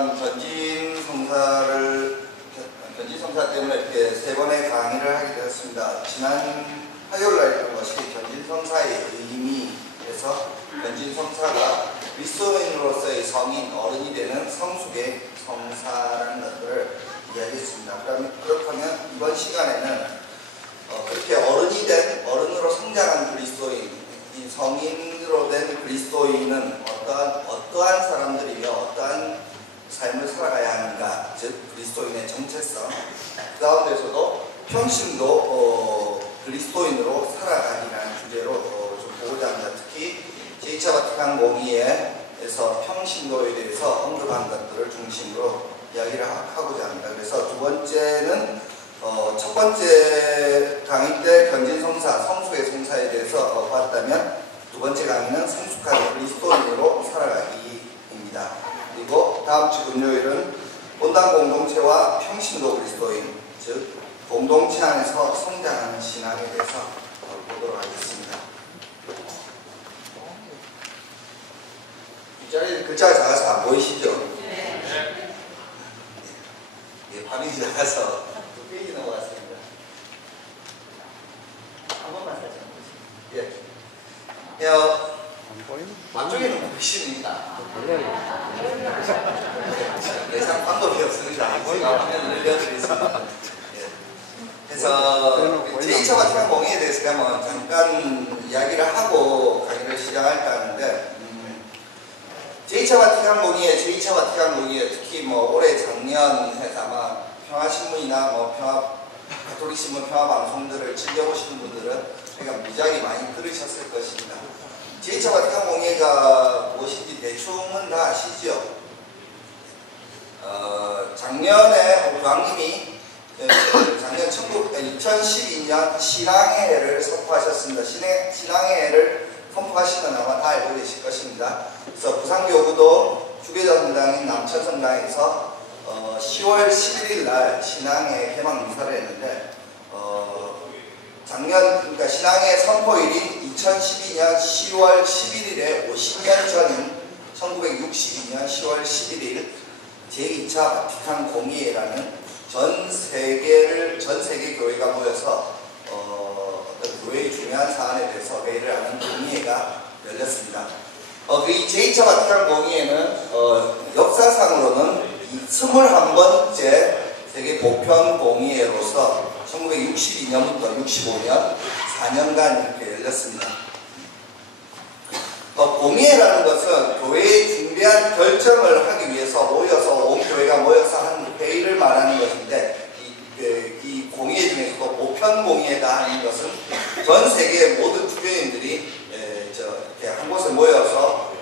그동안 견진성사 때문에 이렇게 3번의 강의를 하게 되었습니다. 지난 화요일 날 있던 것이 견진성사의 의미에서 견진성사가 그리스도인으로서의 성인, 어른이 되는 성숙의 성사라는 것들을 이야기했습니다. 그렇다면 이번 시간에는 그렇게 어른으로 성장한 그리스도인, 이 성인으로 된 그리스도인은 어떠한 사람들이며 어떠한 삶을 살아가야 하는가, 즉 그리스도인의 정체성, 그 가운데서도 평신도 그리스도인으로 살아가기라는 주제로 좀 보고자 합니다. 특히 제2차 바티칸 공의회에서 평신도에 대해서 언급한 것들을 중심으로 이야기를 하고자 합니다. 그래서 두 번째는 첫 번째 강의 때 견진성사, 성숙의 성사에 대해서 봤다면 두 번째 강의는 성숙한 그리스도인으로 살아가기입니다. 그리고 다음 주 금요일은 본당 공동체와 평신도 그리스도인, 즉 공동체 안에서 성장하는 신앙에 대해서 보도록 하겠습니다. 뒷자리에 글자가 작아서 안 보이시죠? 네. 예, 밤이 지나가서 두 페이지 넘어갔습니다. 한 번만 살짝 보시죠. 예. 안쪽에는 보이십니까? 예상 방법이 없습니다. 제가 화면을 늘려드리겠습니다. 그래서 제2차 바티칸 공의회에 대해서 잠깐 이야기를 하고 강의를 시작할까 하는데, 제2차 바티칸 공의회, 제2차 바티칸 공의회, 특히 올해 작년 해서 아마 평화신문이나 가톨릭신문 평화방송들을 즐겨보시는 분들은 무지하게 많이 들으셨을 것입니다. 제2차 바티칸 공의회가 무엇인지 대충은 다 아시죠? 작년에 교황님이 작년 2012년 신앙의 해를 선포하셨습니다. 신앙의 해를 선포하시면 아마 다 알고 계실 것입니다. 그래서 부산교구도 주교전당인 남천성당에서 10월 11일 날 신앙의 개막 미사를 했는데, 그러니까 신앙의 선포일인 2012년 10월 11일에 50년 전인 1962년 10월 11일 제2차 바티칸 공의회라는 전 세계 교회가 모여서 어떤 교회의 중요한 사안에 대해서 회의를 하는 공의회가 열렸습니다. 이 제2차 바티칸 공의회는 역사상으로는 21번째 세계 보편 공의회로서 1962년부터 65년 4년간 이렇게 열렸습니다. 공의회라는 것은 교회의 중대한 결정을 하기 위해서 온 교회가 모여서 한 회의를 말하는 것인데, 이 공의회 중에서도 보편 공의회다 하는 것은 전 세계 모든 주교인들이 이렇게 한 곳에 모여서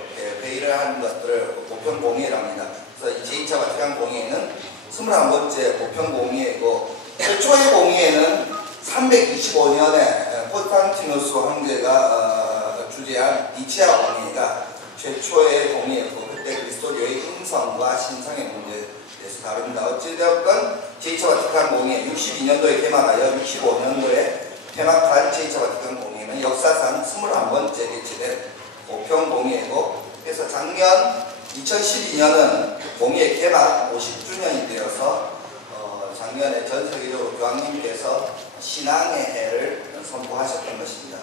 회의를 하는 것들을 보편 공의회랍니다. 그래서 이 제2차 바티칸 공의회는 21번째 보편 공의회고, 최초의 공의회는 325년에 콘스탄티누스 황제가 주재한 니체아 공의회가 최초의 공의회고, 그때 그리스도교의 형성과 신성의 문제에 대해서 다룹니다. 어찌되었건 제2차 바티칸 공의회 62년도에 개막하여 65년도에 개막한 제2차 바티칸 공의회는 역사상 21번째 개최된 보편 공의회고, 그래서 작년 2012년은 공의회 개막 50주년이 되어서 작년에 전 세계적으로 교황님께서 신앙의 해를 선포하셨던 것입니다.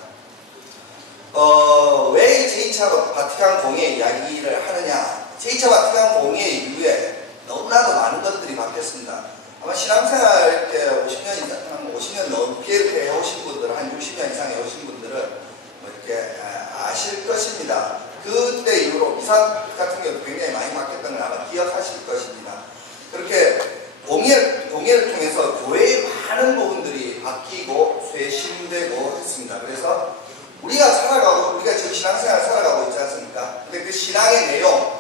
왜 제2차 바티칸 공의회 이야기를 하느냐? 제2차 바티칸 공의회 이후에 너무나도 많은 것들이 바뀌었습니다. 아마 신앙생활 이렇게 50년 넘게 이렇게 해오신 분들, 한 60년 이상 해오신 분들은 이렇게 아실 것입니다. 그때 이후로 미사 같은 경우도 굉장히 많이 바뀌었던 걸 아마 기억하실 것입니다. 그렇게 공의회를 통해서 교회의 많은 부분들이 바뀌고 쇄신되고 했습니다. 그래서 우리가 지금 신앙생활 살아가고 있지 않습니까? 근데 그 신앙의 내용,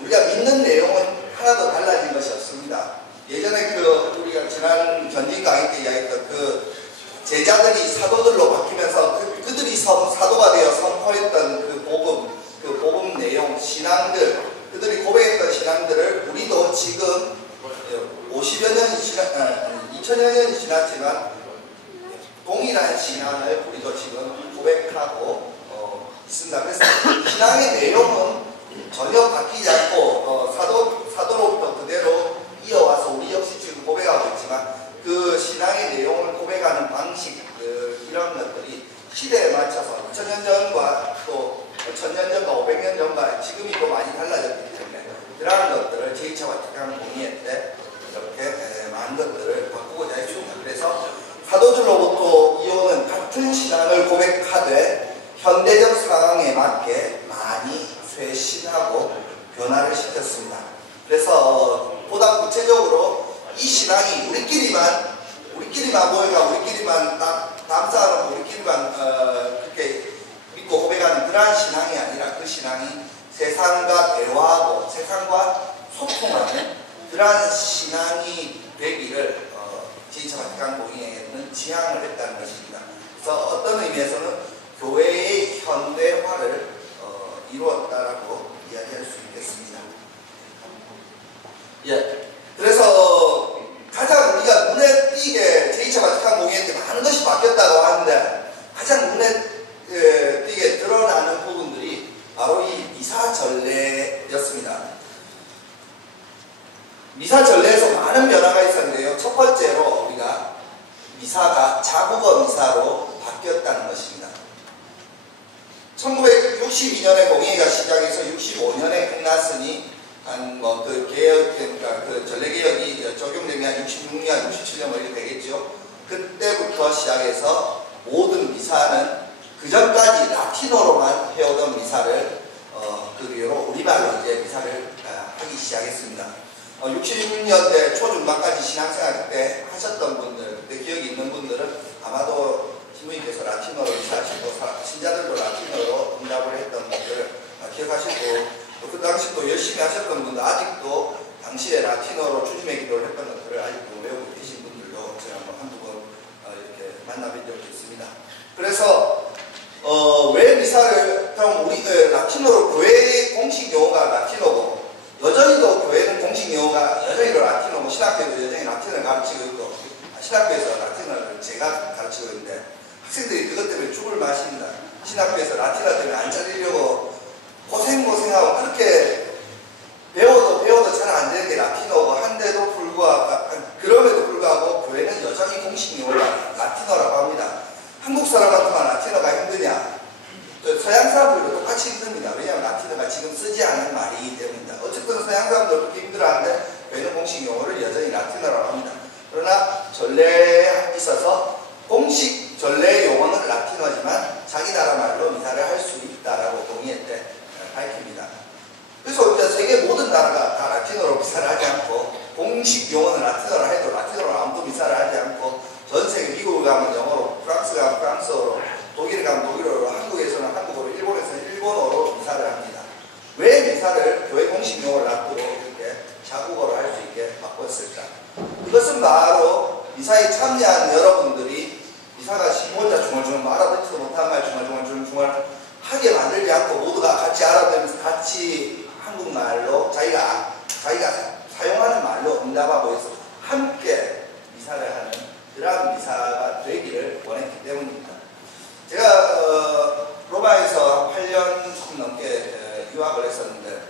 우리가 믿는 내용은 하나도 달라진 것이 없습니다. 예전에 우리가 지난 견진 강의 때 이야기했던 그 제자들이 사도들로 바뀌면서 그들이 사도가 되어 선포했던 그 복음 내용, 신앙들, 그들이 고백했던 신앙들을 우리도 지금 50여 년이 2000여 년이 지났지만 동일한 신앙을 우리도 지금 고백하고 있습니다. 그래서 신앙의 내용은 전혀 바뀌지 않고 사도로부터 고백하는 방식 이런 것들이 시대에 맞춰서 2000년 전과 또 1000년 전과 500년 전과 지금이 또 많이 달라졌기 때문에 그러한 것들을 제2차 바티칸 공의회 때 이렇게 많은 것들을 바꾸고자 했습니다. 그래서 사도들로부터 이어오는 같은 신앙을 고백하되 현대적 상황에 맞게 많이 쇄신하고 변화를 시켰습니다. 그래서 보다 구체적으로 이 신앙이 우리끼리만 모여가 우리끼리만 담사하고 우리끼리만 그렇게 믿고 고백하는 그러한 신앙이 아니라 그 신앙이 세상과 대화하고 세상과 소통하는 그러한 신앙이 되기를 제2차 바티칸 공의회는 지향을 했다는 것입니다. 그래서 어떤 의미에서는 교회의 현대화를 이루었다라고 이야기할 수 있겠습니다. 예. 그래서 가장 우리가 눈에 띄게 제2차 바티칸 공의회 때 많은 것이 바뀌었다고 하는데 가장 눈에 띄게 드러나는 부분들이 바로 이 미사 전례였습니다. 미사 전례에서 많은 변화가 있었는데요. 첫 번째로 우리가 미사가 자국어 미사로 바뀌었다는 것입니다. 1962년에 공의회가 시작해서 65년에 끝났으니 그 개혁, 그러니까 그 전례 개혁이 적용되면 한 66년, 67년 뭐 이렇게 되겠죠. 그때부터 시작해서 모든 미사는 그 전까지 라틴어로만 해오던 미사를 그 뒤로 우리말로 이제 미사를 하기 시작했습니다. 66년대 초중반까지 신앙생활 때 하셨던 분들, 그때 기억이 있는 분들은 아마도 신부님께서 라틴어로 미사하시고 신자들도 라틴어로 응답을 했던 분들을 기억하시고 그 당시 또 열심히 하셨던 분들 아직도 당시에 라틴어로 주님의 기도를 했던 것들을 아직도 외우고 계신 분들도 제가 한두 번 이렇게 만나뵌 적이 있습니다. 그래서 왜 미사를 우리 라틴어로 교회의 공식 용어가 라틴어고 여전히도 교회는 공식 용어가 여전히도 라틴어고 신학교도 여전히 라틴어를 가르치고 있고 신학교에서 라틴어를 제가 가르치고 있는데 학생들이 그것 때문에 죽을 맛입니다. 신학교에서 라틴어 때문에 안 잘리려고 고생하고 그렇게 배워도 잘 안 되는 게 라틴어고 한데도 불구하고 그럼에도 불구하고 교회는 여전히 공식 용어가 라틴어라고 합니다. 한국 사람한테만 라틴어가 힘드냐? 서양 사람들도 똑같이 힘듭니다. 왜냐하면 라틴어가 지금 쓰지 않는 말이기 때문입니다. 어쨌든 서양 사람들도 그렇게 힘들어하는데 교회는 공식 용어를 여전히 라틴어라고 합니다. 그러나 전례에 있어서 공식 전례 용어는 라틴어지만 자기 나라 말로 미사를 할 수 있다라고 공의회 때 밝힙니다. 그래서 이제 세계 모든 나라가 다 라틴어로 미사를 하지 않고 공식 용어는 라틴어로 해도 라틴어로 아무도 미사를 하지 않고 전 세계 미국에 가면 영어로, 프랑스 가면 프랑스어로, 독일에 가면 독일어로, 한국에서는 한국어로, 일본에서는 일본어로 미사를 합니다. 왜 미사를 교회 공식 용어를 놔두고 이렇게 자국어로 할 수 있게 바꿨을까? 이것은 바로 미사에 참여한 여러분들이 미사가 혼자 중얼중얼 알아듣지도 못한 말 중얼중얼 하게 만들지 않고 모두가 같이 알아들으면서 같이 한국말로 자기가 사용하는 말로 응답하고 해서 함께 미사를 하는 그러한 미사가 되기를 원했기 때문입니다. 제가 로마에서 8년 조금 넘게 유학을 했었는데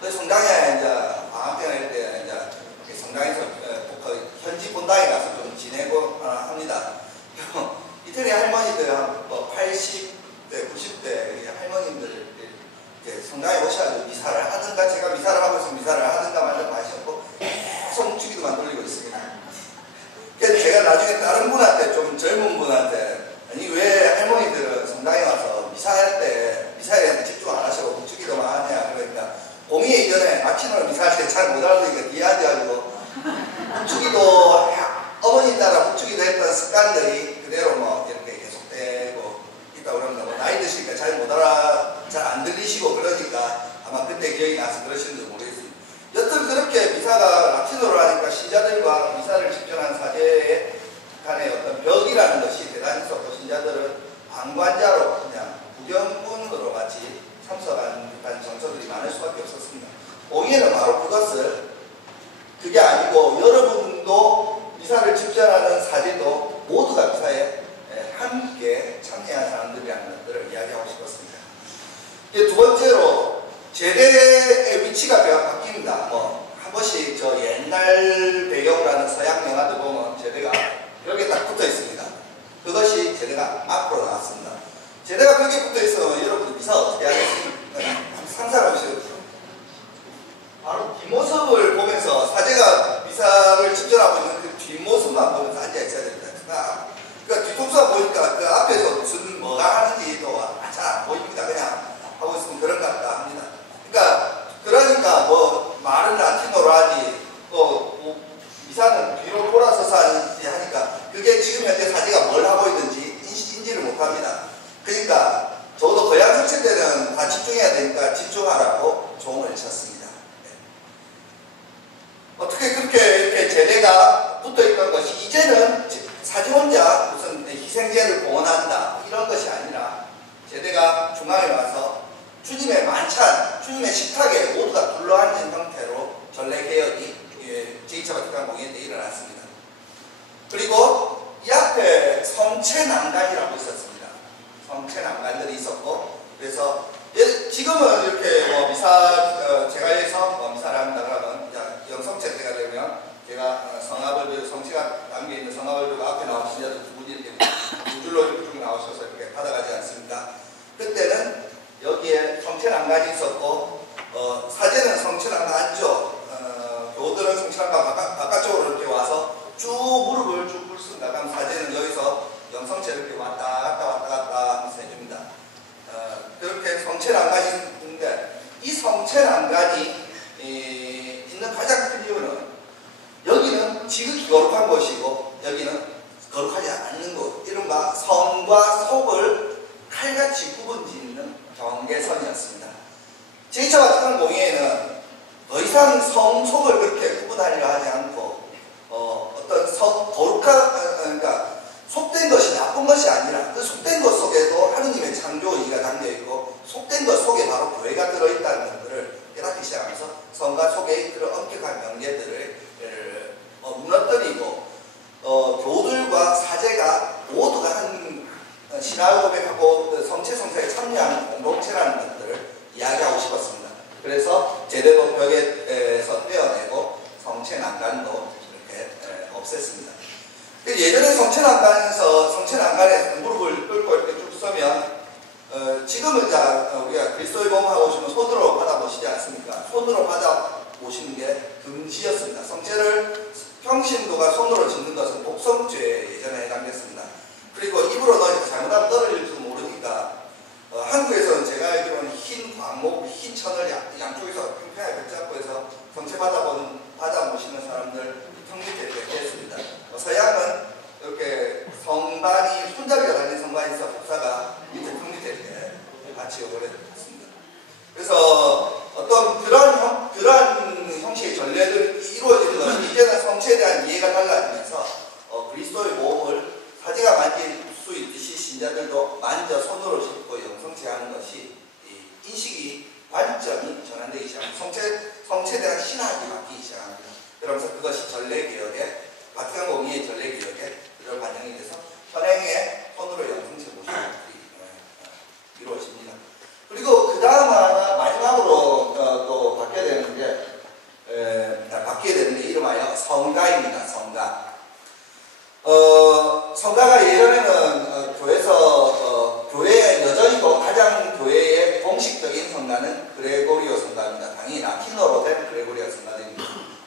그 성당에 이제 방학 때 날 때 이제 성당에서 현지 본당에 가서 좀 지내고 합니다. 이태리 할머니들 한 80대, 90대 할머님들 성당에 오셔가지고 미사를 하든가 제가 미사를 하고 있으면 미사를 하든가 말든가 하셨고 계속 묵주기도만 돌리고 있습니다. 그래서 제가 나중에 다른 분한테 좀 젊은 분한테 아니 왜 할머니들은 성당에 와서 미사에 집중 안 하시고 묵주기도만 하냐 그러니까 공의회 이전에 라틴어로 미사할 때 잘 못 알아듣니까 뒤에 앉아가지고 묵주기도 어머니 따라 묵주기도 했던 습관들이 그대로 뭐 이렇게 계속되고 있다고 그럽니다. 뭐 나이 드시니까 잘 안 들리시고 그러니까 아마 그때 기억이 나서 그러시는지 모르겠습니다. 여튼 그렇게 미사가 라틴어로 하니까 신자들과 미사를 집전한 사제 간의 어떤 벽이라는 것이 대단히 있었고 신자들은 방관자로 그냥 구경꾼으로 같이 참석하는 듯한 정서들이 많을 수밖에 없었습니다. 공의회는 바로 그게 아니고 여러분도 미사를 집전하는 사제도 모두가 미사에 함께 참여한 사람들이라는 것들을 이야기하고 싶었습니다. 두 번째로 제대의 위치가 바뀝니다. 한 번씩 저 옛날 배경으로 하는 서양 영화들 보면 제대가 벽에 딱 붙어 있습니다. 그것이 제대가 앞으로 나왔습니다. 제대가 벽에 붙어 있으면 여러분들 미사 어떻게 하겠습니까? 상상을 해보시죠. 바로 뒷모습을 보면서 사제가 미사를 집전하고 있는 그 뒷모습만 보면서 앉아 있어야 됩니다. 그러니까 뒤통수가 보니까 그 앞에서 무슨 뭐가 하는지도 잘 안 보입니다. 그냥 하고 있으면 그런 것 같다 합니다. 그러니까 뭐 말은 라틴어로 하지 또 미사는 뒤로 돌아서서 하는지 하니까 그게 지금 현재 사제가 뭘 하고 있는지 인지를 못합니다. 그러니까 저도 거양 석책 때는 다 집중해야 되니까 집중하라고 조언을 쳤습니다. 네. 어떻게 그렇게 이렇게 제대가 붙어있던 것이 이제는 사제 혼자 무슨 희생제를 봉헌한다 이런 것이 아니라 제대가 중앙에 와서 주님의 만찬, 주님의 식탁에 모두가 둘러앉은 형태로 전례개혁이 제2차 바티칸 공연 때 일어났습니다. 그리고 이 앞에 성체난간이라고 있었습니다. 성체난간들이 있었고, 그래서 지금은 이렇게 미사 제가에서 미사를 한다 그러면 영성체 때가 되면 제가 성화벌 성체가 담겨있는 성화벌 앞에 나오신 자들 두 분이 이렇게 두 줄로 쭉 나오셔서 이렇게 받아가지 않습니까? 그때는 여기에 성체난간이 있었고 사제는 성체난간 안쪽 교우들은 성체난간 바깥쪽으로 이렇게 와서 쭉 무릎을 쭉 꿇습니다. 그럼 사제는 여기서 영성체 이렇게 왔다 갔다 하면서 해줍니다. 그렇게 성체난간이 있는데 이 성체난간이 있는 가장 큰 이유는 여기는 지극히 거룩한 곳이고 여기는 거룩하지 않는 곳, 이른바 성과 속을 칼같이 구분짓는 경계선이었습니다. 제2차 바티칸 공의회는 더 이상 성 속을 그렇게 구분하려 하지 않고 어떤 그러니까 속된 것이 나쁜 것이 아니라 그 속된 것 속에도 하느님의 창조 의지가 담겨있고 속된 것 속에 바로 교회가 들어있다는 것들을 깨닫기 시작하면서 성과 속의 그런 엄격한 명제들을 무너뜨리고 교우들과 사제가 모두가 한 신앙을 고백하고 성체성사에 참여하는 공동체라는 것들을 이야기하고 싶었습니다. 그래서 제대도 벽에서 떼어내고 성체난간도 이렇게 없앴습니다. 예전에 성체난간에 무릎을 꿇고 이렇게 쭉 서면 지금은 우리가 그리스도의 몸 하고 오시면 손으로 받아보시지 않습니까? 손으로 받아보시는 게 금지였습니다. 성체를 평신도가 손으로 짓는 것은 복성죄에 예전에 해당됐습니다. 그리고 입으로 넣으니까 잘못하면 떨어질지도 모르니까 한국에서는 제가 알기로는 흰 광목, 흰 천을 양쪽에서 평평하게 붙잡고 해서 성체 받아보시는 사람들 턱 밑에 이렇게 했습니다. 서양은 이렇게 성반이 손잡이가 달린 성반이 있어 법사가 밑에 턱 밑에 이렇게 같이 오래됐습니다. 그래서 어떤 그러한 형식의 전례들이 이루어지는 것이 이제는 성체에 대한 이해가 달라지면서 그리스도의 몸을 사제가 만질 수 있듯이 신자들도 만져 손으로 짚고 영성체하는 것이 인식이 관점이 전환되기 시작합니다. 성체에 대한 신학이 바뀌기 시작합니다. 그러면서 그것이 전례개혁의 바티칸 공의회 전례개혁에 그걸 반영이 돼서 현행의 손으로 영성체 모시는 것이 이루어집니다. 그리고 그 다음 마지막으로 또 바뀌게 되는 게 이름하여 성가입니다. 성가. 성가가 예전에는 교회의 여전히도 가장 교회의 공식적인 성가는 그레고리오 성가입니다. 당연히 라틴어로 된 그레고리오 성가들입니다.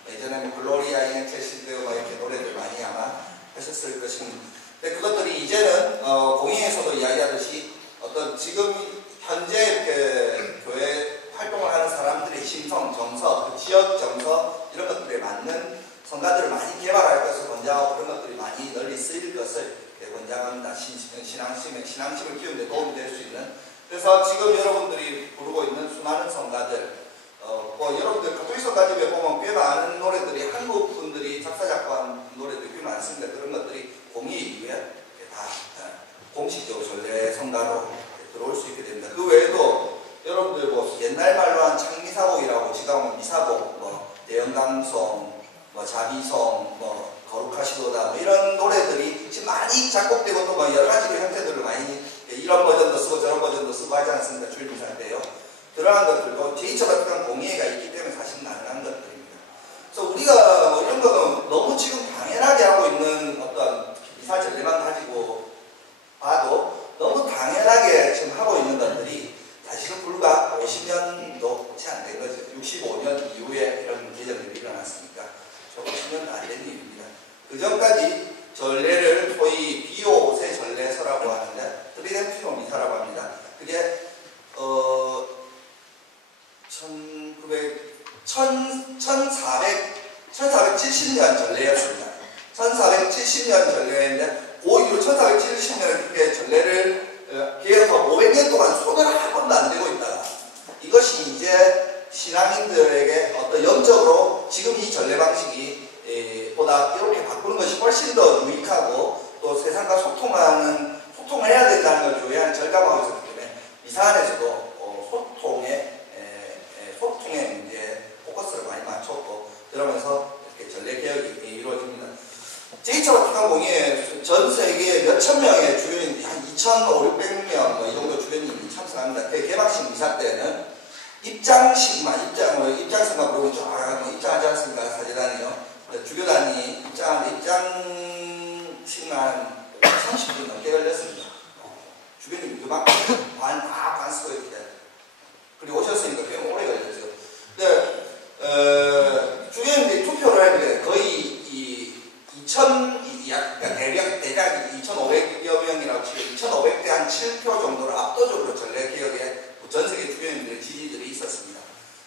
예전에는 글로리아 인엑체시드 이렇게 노래들 많이 아마 하셨을 것입니다. 근데 그것들이 이제는 공의에서도 이야기하듯이 어떤 지금 현재 이렇게 교회 활동을 하는 사람들의 심성, 정서, 그 지역 정서 이런 것들에 맞는 성가들을 많이 개발할 것을 권장하고 그런 것들이 많이 널리 쓰일 것을 권장합니다. 신앙심을 키우는 데 도움이 될 수 있는. 그래서 지금 여러분들이 부르고 있는 수많은 성가들 여러분들 가톨릭 성가집에 보면 꽤 많은 노래들이 한국 분들이 작사 작곡한 노래들이 꽤 많습니다. 그런 것들이 공의 이후에 다 공식적으로 전례 성가로 들어올 수 있게 됩니다. 그 외에도 여러분들 옛날 말로 한 창미사곡이라고 지금 미사곡, 대영강송, 자비송, 거룩하시도다 이런 노래들이 지금 많이 작곡되고 또 여러 가지 형태들을 많이 이런 버전도 쓰고 저런 버전도 쓰고 하지 않습니까? 주일미사 때요. 그러한 것들도 제2차 바티칸 공의회가 있기 때문에 사실 가능한 것들입니다. 그래서 우리가 이런 거는 너무 지금 당연하게 하고 있는 어떤 1965년 이후에 이런 개정들이 일어났으니까 50년도 안 된 일입니다. 그 전까지 전례를 소위 비오세 전례서라고 하는데 트리덴티노 미사라고 합니다. 그게 1470년 전례였습니다. 1470년 전례인데 그 이후 1470년에 그렇게 전례를 개혁하고 500년 동안 손을 한 번도 안 대고 있다가 이것이 이제 신앙인들에게 어떤 영적으로 지금 이 전례 방식이 보다 이렇게 바꾸는 것이 훨씬 더 유익하고 또 세상과 소통을 해야 된다는 걸 교회안에 절감하고 있었기 때문에 미사 안에서도 소통에 이제 포커스를 많이 맞췄고 그러면서 이렇게 전례 개혁이 이루어집니다. 제2차 바티칸 공의회 전 세계 몇천 명의 주교인 한 2,500명 뭐 이 정도 주교님이 참석합니다. 그 개막식 미사 때는 입장식만 부르면 쫙 입장하지 않습니까? 사제단이요. 주교단이 입장하는데 입장식만 30분 넘게 걸렸습니다. 주교님 그만큼 반 쓰고 이렇게 그리고 오셨으니까 꽤 오래 걸렸죠. 근데 주교님들이 투표를 하는데 거의 대략 2,500여 명이라고 치고 2,500대 한 7표 정도로 압도적으로 전례 개혁에 전 세계 주교님들의 지지들이 있었습니다.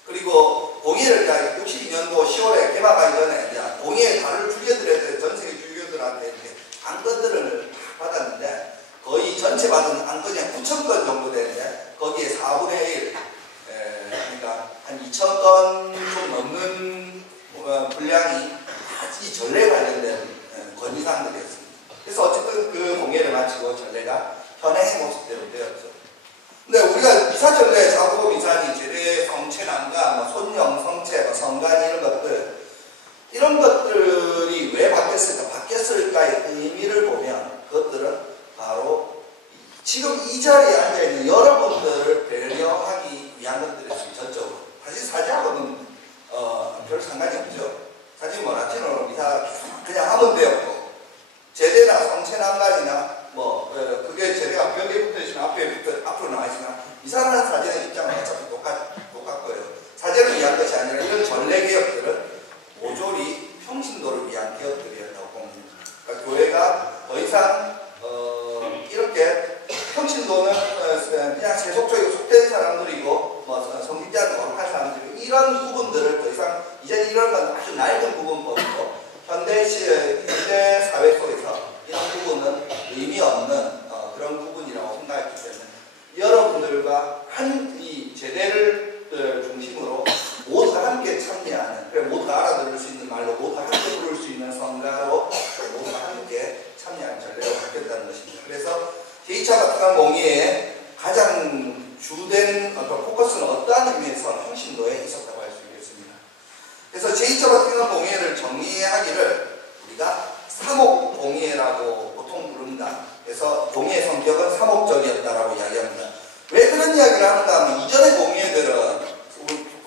그리고 공의를 62년도 10월에 개막하기 전에 공의의 달을 주교들에 대해 전 세계 주교들한테 이렇게 안건들을 받았는데 거의 전체 받은 안건이 한 9,000건 정도 되는데 거기에 4분의 1 그러니까 한 2,000건 좀 넘는 분량이 이 전례에 관련된 건의사항들이었습니다. 그래서 어쨌든 그 공예를 마치고 전례가 현행의 모습대로 되었죠. 근데 우리가 미사전례, 자고 미사니, 제대, 성체, 난가, 손령, 성체, 성간 이런 것들이 왜 바뀌었을까의 의미를 보면 그것들은 바로 지금 이 자리에 앉아있는 여러분들을 배려하기 위한 것들이었습니다. 전적으로. 사실 사지하고는 별 상관이 없죠. 사실 라틴어로 미사 그냥 하면 되었고 제대나 성체난간이나 그게 제대가 벽에 붙어있으면 앞으로 나와있으면 미사라는 사제의 입장은 어차피 똑같고요. 사제를 위한 것이 아니라 이런 전례 개혁들은 모조리 평신도를 위한 개혁들이었다고 봅니다. 그러니까 교회가 더 이상 이렇게 평신도는 그냥 세속적이고 속된 사람들이고 성직자도 거룩한 사람들이고 이런 부분들을 더 이상 이제 이런 건 아주 낡은 부분법이고 현대 사회 속에서 이런 부분은 의미 없는 그런 부분이라고 생각했기 때문에 여러분들과 이 제대를 중심으로 모두가 함께 참여하는 모두가 알아들을 수 있는 말로 모두가 함께 부를 수 있는 성가로 모두가 함께 참여하는 전례가 바뀌었다는 것입니다. 그래서 제2차 바티칸 공의회의 가장 주된 포커스는 어떠한 의미에서 평신도에 있었다고 할 수 있겠습니다. 그래서 제2차 바티칸 공의회를 정리하기를 우리가 삼옥공의회라고 보통 부릅니다. 그래서 공의회 성격은 삼옥적이었다라고 이야기합니다. 왜 그런 이야기를 하는가 하면 이전의 공의회들은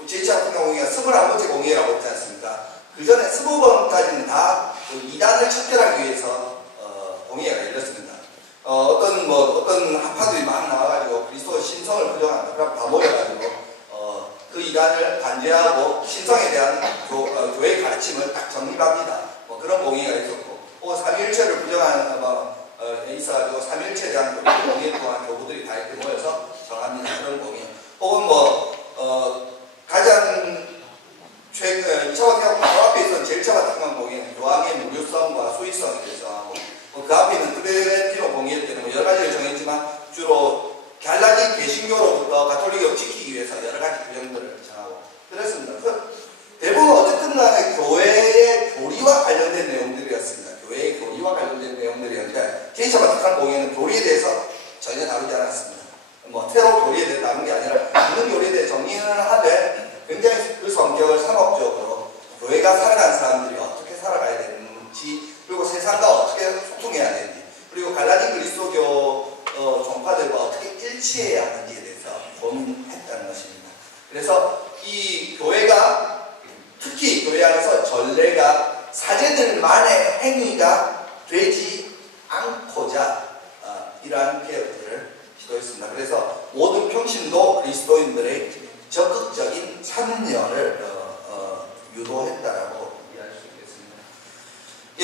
제2차 바티칸 공의회가 21번째 공의회라고 했지 않습니까? 그 전에 20번까지는 다 이단을 척결하기 위해서 공의회가 열렸습니다. 어떤 학파들이 막 나와가지고 그리스도의 신성을 부정한다. 그럼 다 모여가지고 그 이단을 단죄하고 신성에 대한 교회의 가르침을 딱 정립합니다. 그런 공의가 있었고, 삼위일체를 부정하는 있어가지고 삼위일체에 대한 공의에 통한 교부들이 다 이렇게 모여서 정합니다. 그런 공의. 혹은 가장 최근 2차 바티칸 바로 앞에 있던 제1차 바티칸 공의는 교황의 무료성과 수위성에 대해서 하고 그 앞에 있는 트리덴티노 공의회 때는 여러 가지를 정했지만 주로 갈라진 개신교로부터 가톨릭을 지키기 위해서 여러 가지 규정들을 정하고 그랬습니다. 대부분 어쨌든 간에 교회의 교리와 관련된 내용들이었습니다. 교회의 교리와 관련된 내용들이었는데 제2차 바티칸 공의회는 교리에 대해서 전혀 다루지 않았습니다. 새로 교리에 대해 다룬 게 아니라 있는 교리에 대해 정리는 하되 굉장히 그 성격을 상업적으로 교회가 살아가는 사람들이 어떻게 살아가야 되는지 그리고 세상과 어떻게 소통해야 되는지 그리고 갈라진 그리스도교 종파들과 어떻게 일치해야 하는지에 대해서 고민했다는 것입니다. 그래서 이 교회가 특히 교회 안에서 전례가 사제들만의 행위가 되지 않고자 이러한 개혁들을 시도했습니다. 그래서 모든 평신도 그리스도인들의 적극적인 참여를 유도했다라고 이해할 수 있겠습니다. 예,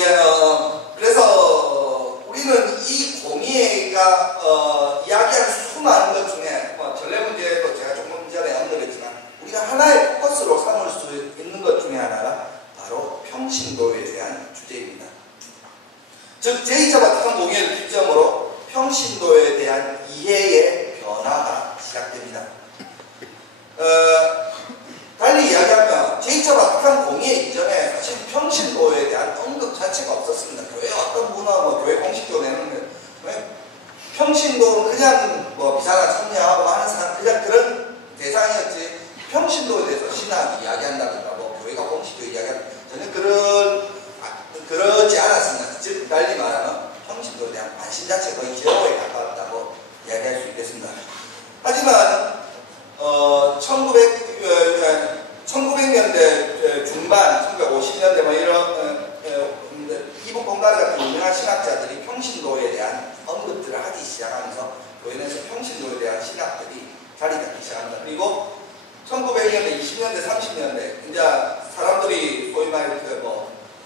그래서 우리는 이 공의회가 이야기할 수많은 것 중에 전례 문제도 제가 조금 전에 언급했지만 우리가 하나의 포커스로 삼을 수 있는 것 중에 하나가 바로 평신도에 대한 주제입니다. 즉 제2차 바티칸 공의회를 기점으로 평신도에 대한 이해의 변화가 시작됩니다. 달리 이야기하면 제2차 바티칸 공의회 이전에 사실 평신도에 대한 언급 자체가 없었습니다. 교회 어떤 문화, 교회 공식도 내는 평신도는 그냥 비상한 참여하고 하는 사람 그냥 그런 대상이었지 평신도에 대해서 신학이 이야기한다든가 교회가 공식도 이야기한다 전혀 그러지 않았습니다. 즉 달리 말하면 평신도에 대한 관심 자체가 거의 제로에 가까웠다고 이야기할 수 있겠습니다. 하지만 1900년대 중반, 1950년대 이런 이북 공가르 같은 유명한 신학자들이 평신도에 대한 언급들을 하기 시작하면서 교회 내에서 평신도에 대한 신학들이 자리 잡기 시작합니다. 그리고 1900년대, 20년대, 30년대 이제 사람들이 소위 말해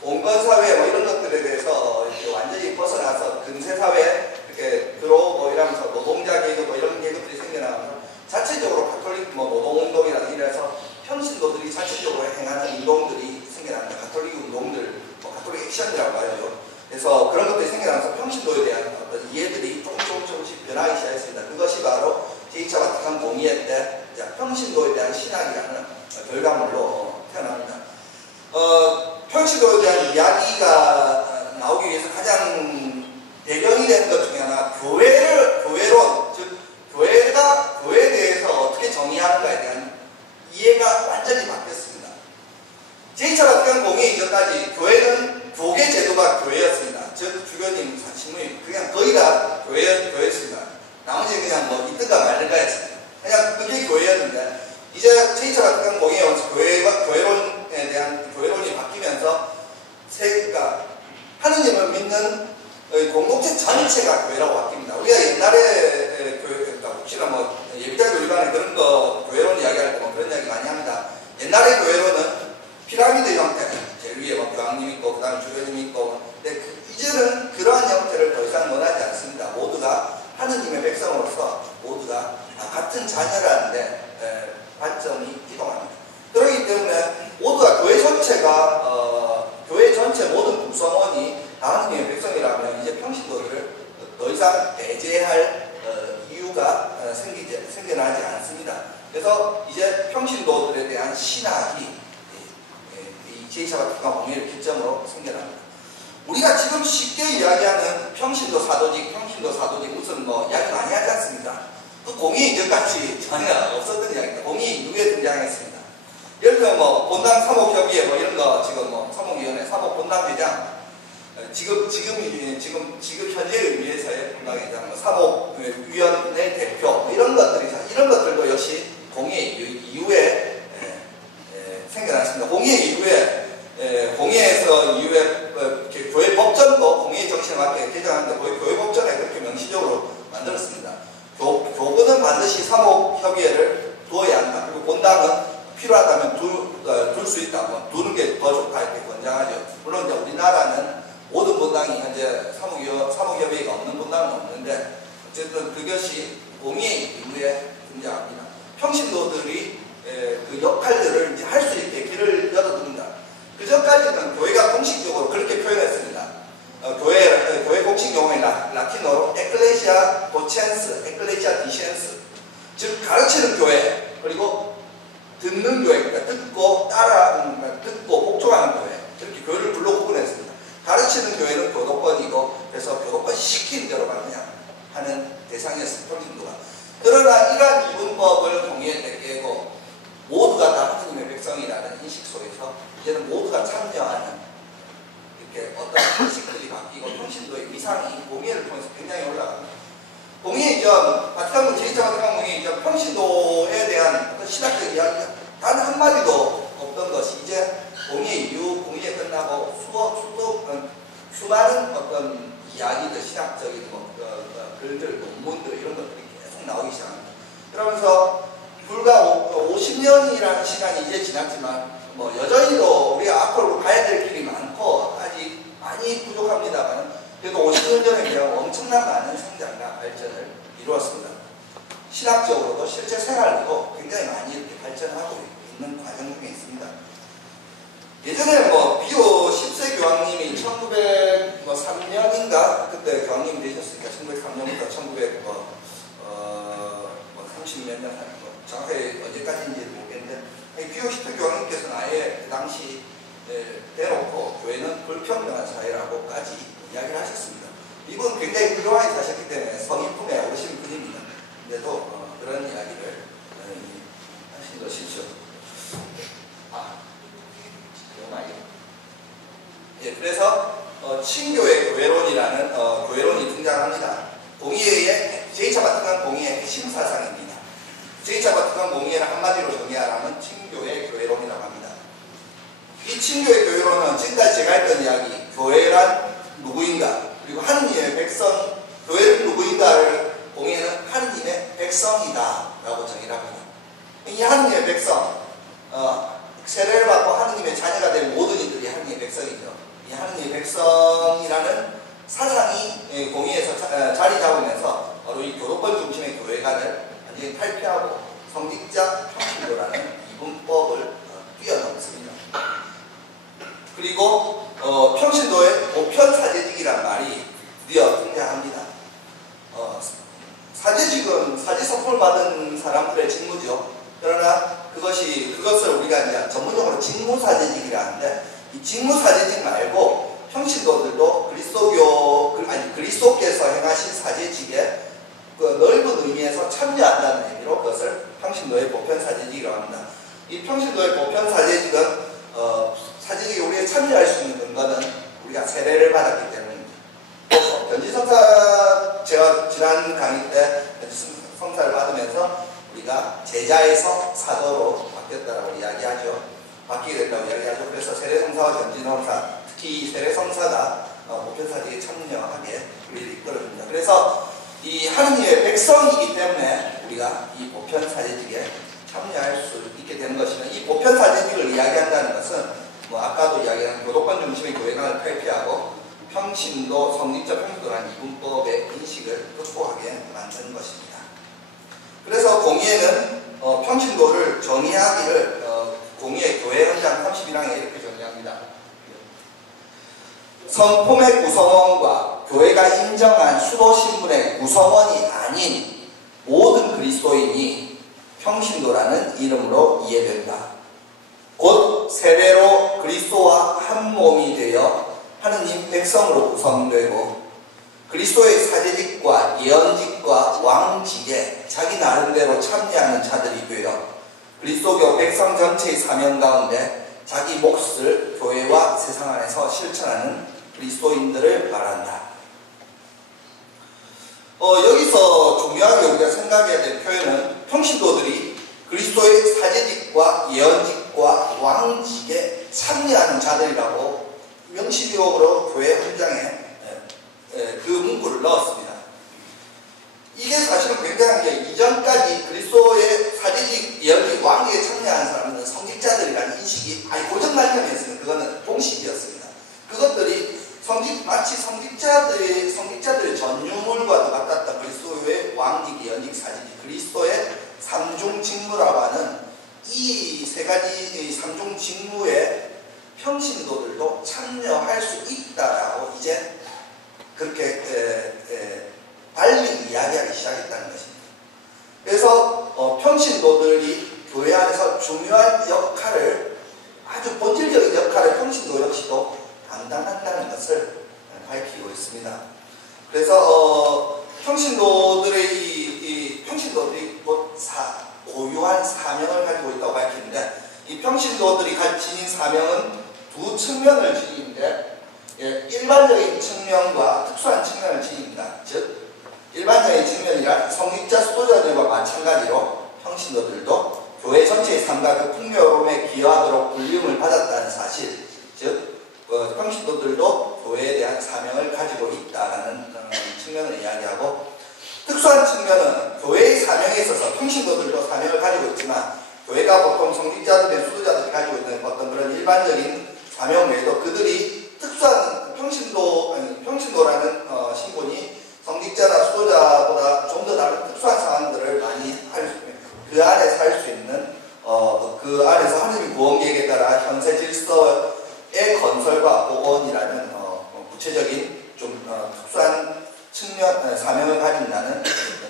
공건사회 이런 것들에 대해서 완전히 벗어나서 근세사회 이렇게 들어오고 이러면서 노동자 계급 이런 계급들이 생겨나면서 자체적으로 가톨릭 노동운동이라든지 이래서 평신도들이 자체적으로 행하는 운동들이 생겨납니다. 가톨릭 운동들, 가톨릭 액션이라고 하죠. 그래서 그런 것들이 생겨나면서 평신도에 대한 어떤 이해들이 조금씩 변하기 시작했습니다. 그것이 바로 제2차 바티칸 공의회 때 평신도에 대한 신학이라는 결과물로 태어납니다. 평신도에 대한 이야기가 나오기 위해서 가장 배경이 되는 것 중에 하나 교회론, 즉 교회에 대해서 어떻게 정의하는가에 대한 이해가 완전히 바뀌었습니다. 제2차 바티칸 공의회 이전까지 교회는 교계 제도가 교회였습니다. 즉 주교님, 사신부님 그냥 거의 다 교회였습니다. 나머지는 그냥 있든가 말든가였습니다. 그냥 그게 교회였는데 이제 제2차 바티칸 공의회 오면서 교회론에 대한 교회론이 바뀌면서 그러니까 하느님을 믿는 공동체 전체가 교회라고 바뀝니다. 우리가 옛날에 그러니까 혹시나 예비자 교리반에 그런 거 교회론 이야기할 때 그런 이야기 많이 합니다. 옛날의 교회론은 피라미드 형태, 제일 위에 교황님 있고 그 다음에 주교님 있고 근데 이제는 그러한 형태를 더 이상 원하지 않습니다. 모두가 하느님의 백성으로서 모두가 같은 자녀라는데 관점이 이동합니다. 그렇기 때문에 모두가 교회 전체 모든 구성원이 하느님의 백성이라면 이제 평신도들을 더 이상 배제할 이유가 생겨나지 않습니다. 그래서 이제 평신도들에 대한 신학이 이 제2차 바티칸 공의회를 기점으로 생겨납니다. 우리가 지금 쉽게 이야기하는 평신도 사도직 무슨 이야기 많이 하지 않습니까? 그 공의회 이전까지 전혀 없었던 이야기입니다. 공의회 이후에 등장했습니다. 예를 들어 본당 사목협의회 이런 거 지금 사목위원회, 사목본당회장 지금 현재 의미에서의 본당회장, 사목위원회 대표 이런 것들도 역시 공의회 이후에 생겨났습니다. 공의회 이후에 공의회에서 이후에 교회 법전도 공의회 정신에 맞게 개정하는데 거의 교회 법전에 그렇게 명시적으로 만들었습니다. 교구는 반드시 사목협의회를 두어야 한다. 그리고 본당은 필요하다면 둘 수 있다. 두는 게 더 좋다 이렇게 권장하죠. 물론 이제 우리나라는 모든 본당이 현재 사목협의회가 없는 본당은 없는데 어쨌든 그것이 공의회 이후에 등장합니다. 평신도들이 그 역할들을 이제 할 수 있게 길을 열어둡니다. 그 전까지는 교회가 공식적으로 그렇게 표현했습니다. 교회 공식 용어인 라틴어로 에클레시아 도첸스, 에클레시아 디센스, 즉 가르치는 교회 그리고 듣는 교회, 그러니까 듣고 복종하는 교회 이렇게 교회를 둘로 구분했습니다. 가르치는 교회는 교도권이고 그래서 교도권 시킨 대로만 그냥 하는 대상이었습니다. 평신도가. 그러나 이러한 이분법을 공의회 때 깨고 모두가 다 하느님의 백성이라는 인식 속에서 이제는 모두가 참여하는 이렇게 어떤 인식들이 바뀌고 평신도의 위상이 공의회를 통해서 굉장히 올라갑니다. 공의회 이전, 바티칸 제2차 바티칸 공의회 이전 평신도에 대한 어떤 신학적 이야기가 단 한마디도 없던 것이 이제 공의회 이후 공의회 끝나고 수많은 어떤 이야기들, 신학적인 글들, 논문들 이런 것들이 계속 나오기 시작합니다. 그러면서 불과 50년이라는 시간이 하지만 뭐 여전히도 우리가 앞으로 가야 될 길이 많고 아직 많이 부족합니다만 그래도 50년 전에 비하면 엄청난 많은 성장과 발전을 이루었습니다. 신학적으로도 실제 생활로도 굉장히 많이 이렇게 발전하고 있는 과정 중에 있습니다. 예전에 뭐 비오 10세 교황님이 1903년인가 그때 교황님이 되셨으니까 1903년부터 30몇 년 정확하게 언제까지인지 모르겠는데 비오 10세 교황님께서는 아예 그 당시 대놓고 교회는 불평등한 사회라고까지 이야기를 하셨습니다. 이분 굉장히 훌륭하게 사셨기 때문에 성인품에 오신 분입니다. 근데도 그런 이야기를 하신 것이죠. 예, 그래서 친교의 교회론이라는 교회론이 등장합니다. 공의회의 제2차 바티칸 공의회의 핵심 사상입니다. 제2차 바티칸 공의회를 한마디로 정의하라면 친교의 교회론이라고 합니다. 이 친교의 교회론은 지금까지 제가 했던 이야기, 교회란 누구인가, 그리고 하느님의 백성, 교회는 누구인가를 공의회는 하느님의 백성이다 라고 정의를 합니다. 이 하느님의 백성, 세례를 받고 하느님의 자녀가 된 모든 이들이 하느님의 백성이죠. 이 하느님의 백성이라는 사상이 공의에서 자리 잡으면서 바로 이 교도권 중심의 교회관을 완전히 탈피하고 성직자 평신도라는 이분법을 뛰어넘습니다. 그리고 평신도의 보편사제직이란 말이 드디어 등장합니다. 사제직은 사제성품을 받은 사람들의 직무죠. 그러나 그것을 우리가 이제 전문적으로 직무사제직이라 하는데 이 직무사제직 말고 평신도들도 그리스도께서 행하신 사제직에 그 넓은 의미에서 참여한다는 의미로 그것을 평신도의 보편사제직이라고 합니다. 이 평신도의 보편사제직은 사제직에 우리가 참여할 수 있는 근거는 우리가 세례를 받았기 때문입니다. 변지성사 제가 지난 강의 때 성사를 받으면서 우리가 제자에서 사도로 바뀌었다라고 이야기하죠. 바뀌게 된다고 이야기하죠. 그래서 세례성사와 전진성사, 특히 세례성사가 보편사직에 참여하게 우리를 이끌어줍니다. 그래서 이 하느님의 백성이기 때문에 우리가 이 보편사제직에 참여할 수 있게 되는 것이며, 이 보편사제직을 이야기한다는 것은 뭐 아까도 이야기한 교도권 중심의 교회관을 탈피하고 평신도, 성직자 평신도라는 이분법의 인식을 극복하게 만드는 것입니다. 그래서 공의회는 평신도를 정의하기를 공의회 교회 헌장 31항에 이렇게 정의합니다. 성품의 구성원과 교회가 인정한 수도신분의 구성원이 아닌 모든 그리스도인이 평신도라는 이름으로 이해된다. 곧 세례로 그리스도와 한 몸이 되어 하느님 백성으로 구성되고 그리스도의 사제직과 예언직과 왕직에 자기 나름대로 참여하는 자들이 되어 그리스도교 백성 전체의 사명 가운데 자기 몫을 교회와 세상 안에서 실천하는 그리스도인들을 말한다. 여기서 중요하게 우리가 생각해야 될 표현은 평신도들이 그리스도의 사제직과 예언직과 왕직에 참여하는 자들이라고 명시적으로 교회 헌장에 그 문구를 넣었습니다. 이게 사실은 굉장한 게 이전까지 그리스도의 사제직, 예언직, 왕직에 참여하는 사람들은 성직자들이라는 인식이 고정관념이었으면 그거는 공식이었습니다. 그것들이 마치 성직자들의 전유물과도 같았던 그리스도의 왕직, 예언직, 사제직, 그리스도의 삼중 직무라고 하는 이 세 가지 삼중 직무에 평신도들도 참여할 수 있다라고 이제 그렇게 달리 이야기하기 시작했다는 것입니다. 그래서 평신도들이 교회 안에서 중요한 역할을, 아주 본질적인 역할을 평신도 역시도 감당한다는 것을 밝히고 있습니다. 그래서 평신도들이 곧 고유한 사명을 가지고 있다고 밝히는데, 이 평신도들이 지닌 사명은 두 측면을 지니는데, 일반적인 측면과 특수한 측면을 지닙니다. 즉 일반적인 측면이란 성직자 수도자들과 마찬가지로 평신도들도 교회 전체의 삶과 그 풍요로움에 기여하도록 불림을 받았다는 사실, 즉 평신도들도 교회에 대한 사명을 가지고 있다는 측면을 이야기하고, 특수한 측면은 교회의 사명에 있어서 평신도들도 사명을 가지고 있지만 교회가 보통 성직자들의 수도자들이 가지고 있는 어떤 그런 일반적인 사명 외에도 그들이 특수한 평신도라는 신분이 성직자나 수도자보다 좀 더 다른 특수한 상황들을 많이 그 안에서 할 수 있는 그 안에서 하느님 구원 계획에 따라 현세 질서의 건설과 복원이라는 구체적인 좀 특수한 측면 사명을 가진다는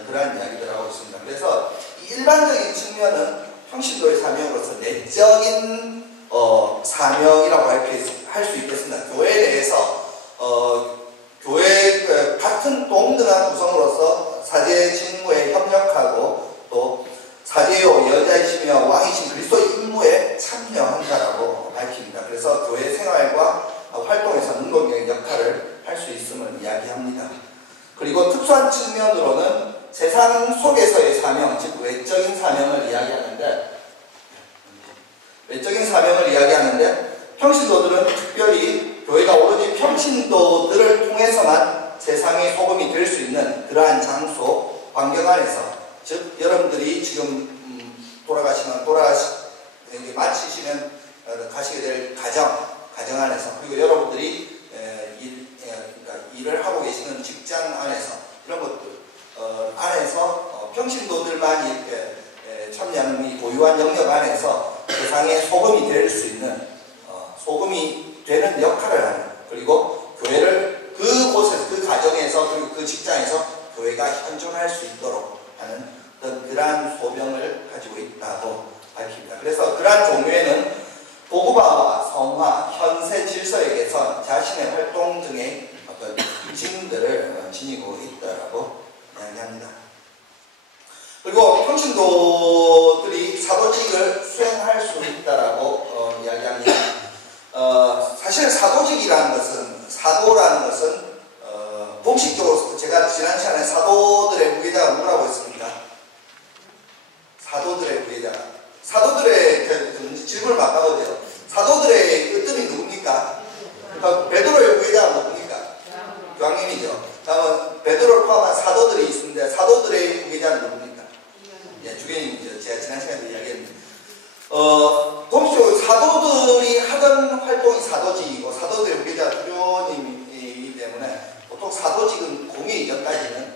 그러한 이야기를 하고 있습니다. 그래서 이 일반적인 측면은 평신도의 사명으로서 내적인 사명이라고 할 수 있겠습니다. 교회 내에서 교회 같은 동등한 구성으로서 사제 직무에 협력하고 또 사제요 여자이시며 왕이신 그리스도의 임무에 참여한다라고 밝힙니다. 그래서 교회 생활과 활동에서 능동적인 역할을 할 수 있음을 이야기합니다. 그리고 특수한 측면으로는 세상 속에서의 사명, 즉 외적인 사명을 이야기하는데 평신도들은 특별히 교회가 오로지 평신도들을 통해서만 세상의 소금이 될 수 있는 그러한 장소, 환경 안에서, 즉 여러분들이 지금 마치시면 가시게 될 가정 안에서, 그리고 여러분들이 일을 하고 계시는 직장 안에서, 이런 것들 안에서 평신도들만 이렇게 참여하는 이 고유한 영역 안에서 세상의 소금이 될 수 있는 소금이 되는 역할을 하는, 그리고 교회를 그곳에서, 그 가정에서, 그리고 그 직장에서 교회가 현존할 수 있도록 하는 그러한 소명을 가지고 있다고 밝힙니다. 그래서 그러한 종교에는 도구화와 성화, 현세 질서의 개선, 자신의 활동 등의 어떤 특징들을 지니고 있다라고 이야기합니다. 그리고 평신도들이 사도직을 수행할 수 있다라고 이야기합니다. 사실 사도직이라는 것은, 사도라는 것은 공식적으로 제가 지난 시간에 사도들의 무게자가 누구라고 했습니까? 사도들의 무게자. 사도들의 질문을 바꿔보죠. 사도들의 으뜸이 누굽니까? 베드로의 무게자가 누굽니까? 교황님이죠. 다음은 베드로를 포함한 사도들이 있습니다. 사도들의 무게자는 누굽니까? 예, 주교님이죠. 제가 지난 시간에 이야기했는데. 공식적으로 사도들이 하던 활동이 사도직이고, 사도들의 무게자 주교님이기 때문에 보통 사도직은 공회 이전까지는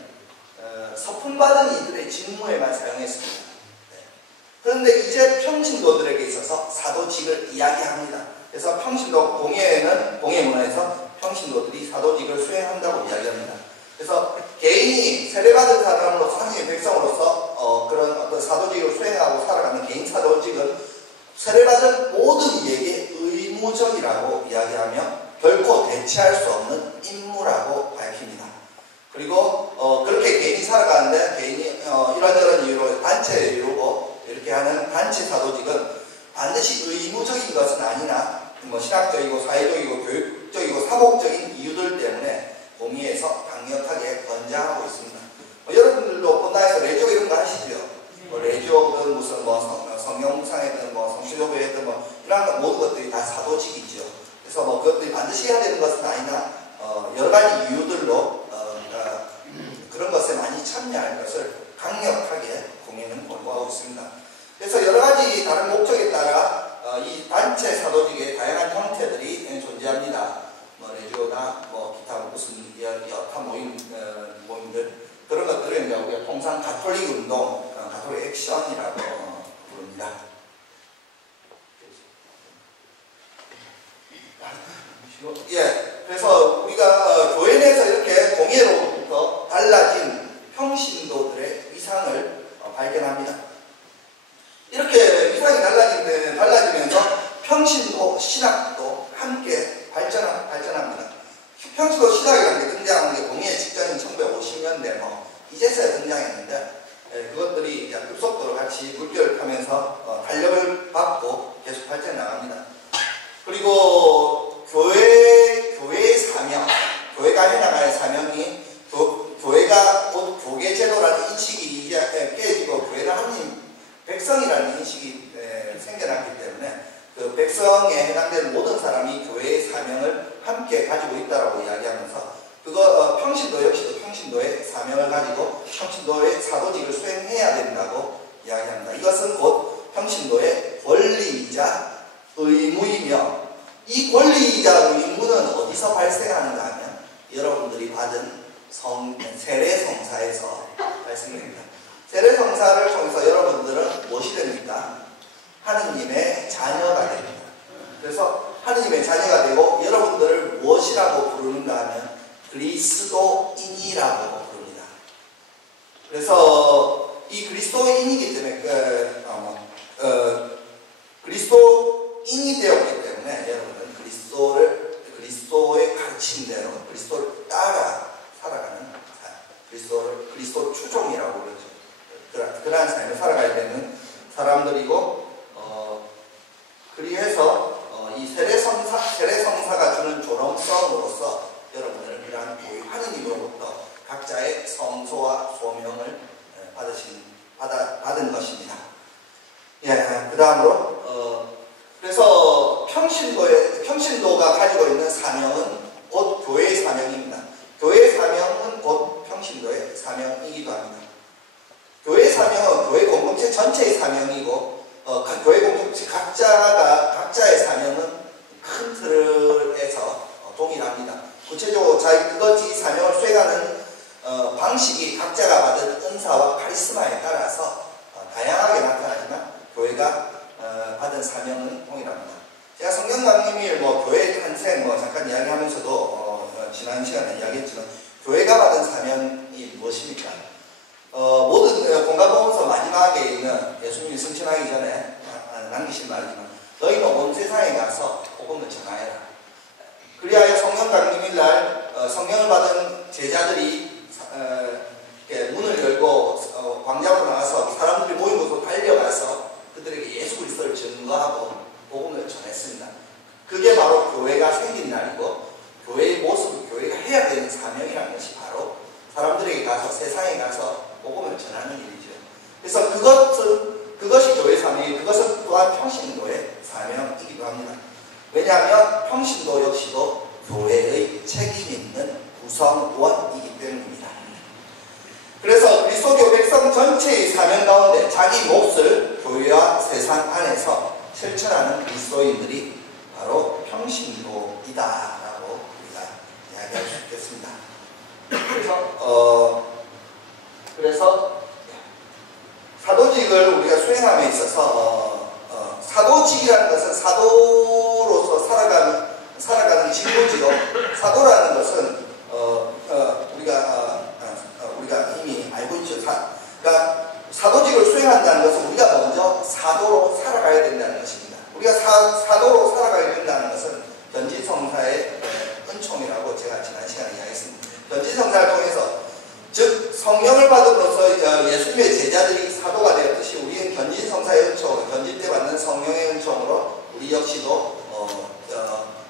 서품받은 이들의 직무에만 사용했습니다. 네. 그런데 이제 평신도들에게 있어서 사도직을 이야기합니다. 그래서 평신도 공회 문화에서 평신도들이 사도직을 수행한다고 이야기합니다. 그래서 개인이 세례받은 사람으로서, 하나님의 백성으로서 그런 어떤 사도직을 수행하고 살아가는 개인 사도직은 세례받은 모든 이에게 의무적이라고 이야기하며 결코 대체할 수 없는 임무라고 밝힙니다. 그리고 그렇게 개인이 살아가는데, 개인이 이런저런 이유로 단체를 이루고 이렇게 하는 단체 사도직은 반드시 의무적인 것은 아니나 신학적이고 사회적이고 교육적이고 사복적인 이유들 때문에 공의에서 강력하게 권장하고 있습니다. 여러분들도 본당에서 레지오 이런 거 하시죠? 레지오든 무슨 성경상이든 성실교회든 이런 모든 것들이 다 사도직이죠. 그래서 그것들이 반드시 해야 되는 것은 아니나 여러 가지 이유들로 그런 것에 많이 참여할 것을 강력하게 공회는 권고하고 있습니다. 그래서 여러 가지 다른 목적에 따라 이 단체 사도직의 다양한 형태들이 존재합니다. 레지오나 기타 무슨 여타 모임들, 그런 것들을 우리가 통상 가톨릭 운동, 가톨릭 액션이라고 부릅니다. 예, 그래서 우리가 교회 내에서 이렇게 공예로부터 달라진 평신도들의 위상을 발견합니다. 이렇게 위상이 달라지면서 평신도 신학도 함께 발전합니다. 평신도 신학이라는 게 등장한 게 공예 직전인 1950년대 이제서야 등장했는데, 그것들이 이제 급속도로 같이 물결을 타면서 달력을 받고 계속 발전해 나갑니다. 그리고 교회의 사명, 교회가 해나갈 사명이 교회가 곧 교계제도라는 인식이 이제 깨지고 교회는 하나님 백성이라는 인식이 생겨났기 때문에 그 백성에 해당되는 모든 사람이 교회의 사명을 함께 가지고 있다라고 이야기하면서, 평신도 역시도 평신도의 사명을 가지고 평신도의 사도직을 수행해야 된다고 이야기합니다. 이것은 곧 평신도의 권리이자 의무이며, 이 권리이자 의무는 어디서 발생하는가 하면 여러분들이 받은 세례성사에서 발생됩니다. 세례성사를 통해서 여러분들은 무엇이 됩니까? 하느님의 자녀가 됩니다. 그래서 하느님의 자녀가 되고, 여러분들을 무엇이라고 부르는가 하면 그리스도인이라고 부릅니다. 그래서 이 그리스도인이기 때문에 그리스도인이 되었기 때문에 여러분은 그리스도의 가르침대로 그리스도를 따라 살아가는 그리스도 추종이라고 그러죠. 그러한 삶을 살아가야 되는 사람들이고, 그리해서 이 세례성사가 주는 존엄성으로서 여러분들은 이러한 하느님으로부터 각자의 성소와 소명을 받은 것입니다. 예, 그 다음으로 그래서 평신도가 가지고 있는 사명은 곧 교회의 사명입니다. 교회의 사명은 곧 평신도의 사명이기도 합니다. 교회의 사명은 교회 공동체 전체의 사명이고, 교회 공동체 각자의 사명은 큰 틀에서 동일합니다. 구체적으로 이 사명을 수행하는 방식이 각자가 받은 은사와 카리스마에 따라서 다양하게 나타나지만 교회가 받은 사명은 동일합니다. 제가 성경 강림일 교회 탄생 잠깐 이야기하면서도 지난 시간에 이야기했지만, 교회가 받은 사명이 무엇입니까? 모든 공감보험서 마지막에 있는 예수님이 승천하기 전에 남기신 말이지만, 너희는 온 세상에 가서 복음을 전하여라. 그리하여 성령 강림일 날 성령을 받은 제자들이 문을 열고 광야로 나가서 사람들이 모인 곳으로 달려가서 그들에게 예수 그리스도를 증거하고 복음을 전했습니다. 그게 바로 교회가 생긴 날이고, 교회의 모습, 교회가 해야 되는 사명이라는 것이 바로 사람들에게 가서, 세상에 가서 복음을 전하는 일이죠. 그래서 그것이 교회 사명이고, 그것은 또한 평신도의 사명이기도 합니다. 왜냐하면 평신도 역시도 교회의 책임 있는 구성원이기 때문입니다. 그래서 그리스도교 백성 전체의 사명 가운데 자기 몫을 교회와 세상 안에서 실천하는 그리스도인들이 바로 평신도이다라고 우리가 이야기할 수 있겠습니다. 그래서 사도직을 우리가 수행함에 있어서 사도직이라는 것은 사도로서 살아가는 직무지로, 사도라는 것은 우리가 이미 알고 있죠. 그러니까 사도직을 수행한다는 것은 우리가 먼저 사도로 살아가야 된다는 것입니다. 우리가 사도로 살아가야 된다는 것은 변진성사의 은총이라고 제가 지난 시간에 이야기했습니다. 변진성사를 통해서, 즉 성령을 받음으로써 예수님의 제자들이 사도가 되었듯이, 우리는 변진성사의 은총, 변진 때 받는 성령의 은총으로 우리 역시도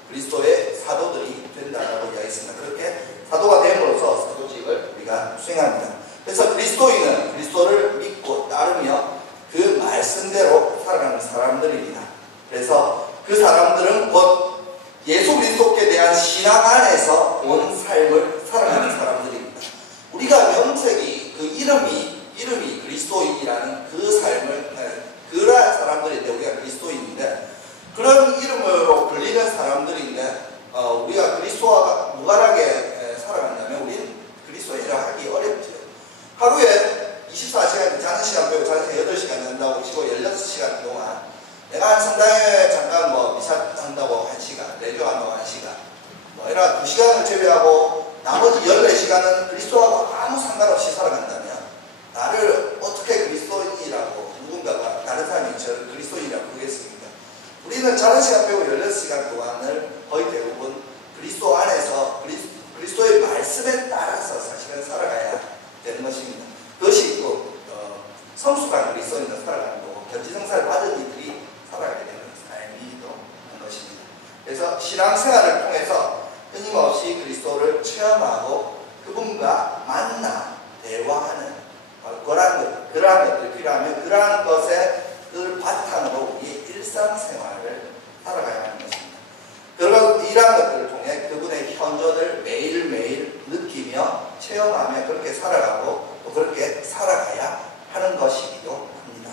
그리스도의 사도들이 된다라고 이야기했습니다. 그렇게 사도가 됨으로써 사도직을 우리가 수행합니다. 그래서 그리스도인은 그리스도를 믿고 따르며 그 말씀대로 살아가는 사람들입니다. 그래서 그 사람들은 곧 예수 그리스도께 대한 신앙 안에서 온 삶을 살아가는 사람들입니다. 우리가 명색이, 그 이름이 그리스도인이라는 그 삶을, 그러한 사람들인데 우리가 그리스도인인데, 그런 이름으로 불리는 사람들인데, 우리가 그리스도와 무관하게 살아간다면 우리는 그리스도인이라 하기 어렵죠. 하루에 24시간 자는 시간 빼고 자는 시간 8시간 잔다고 치고 16시간 동안 내가 성당에 잠깐 미사 한다고 1시간, 레교한다고 1시간, 이런 2시간을 제외하고 나머지 14시간은 그리스도하고 아무 상관없이 살아간다면, 나를 어떻게 그리스도인이라고 누군가가, 다른 사람이 저를 그리스도인이라고 부르겠습니까? 우리는 자는 시간 빼고 16시간 동안을 거의 대부분 그리스도 안에서 그리스도의 말씀에 따라서 사실은 살아가야 되는 것입니다. 그것이 또 성숙한 그리스도인으로 살아가는 거고, 견지성사를 받은 이들이 살아가야 되는 삶이기도 한 것입니다. 그래서 신앙생활을 통해서 끊임없이 그리스도를 체험하고 그분과 만나 대화하는 그러한 것들이 필요하면, 그러한 것을 바탕으로 우리의 일상생활을 살아가야 하는 것입니다. 그리고 이러한 것들을 통해 그분의 현존을 매일매일 느끼며 체험하며 그렇게 살아가고 또 그렇게 살아가야 하는 것이기도 합니다.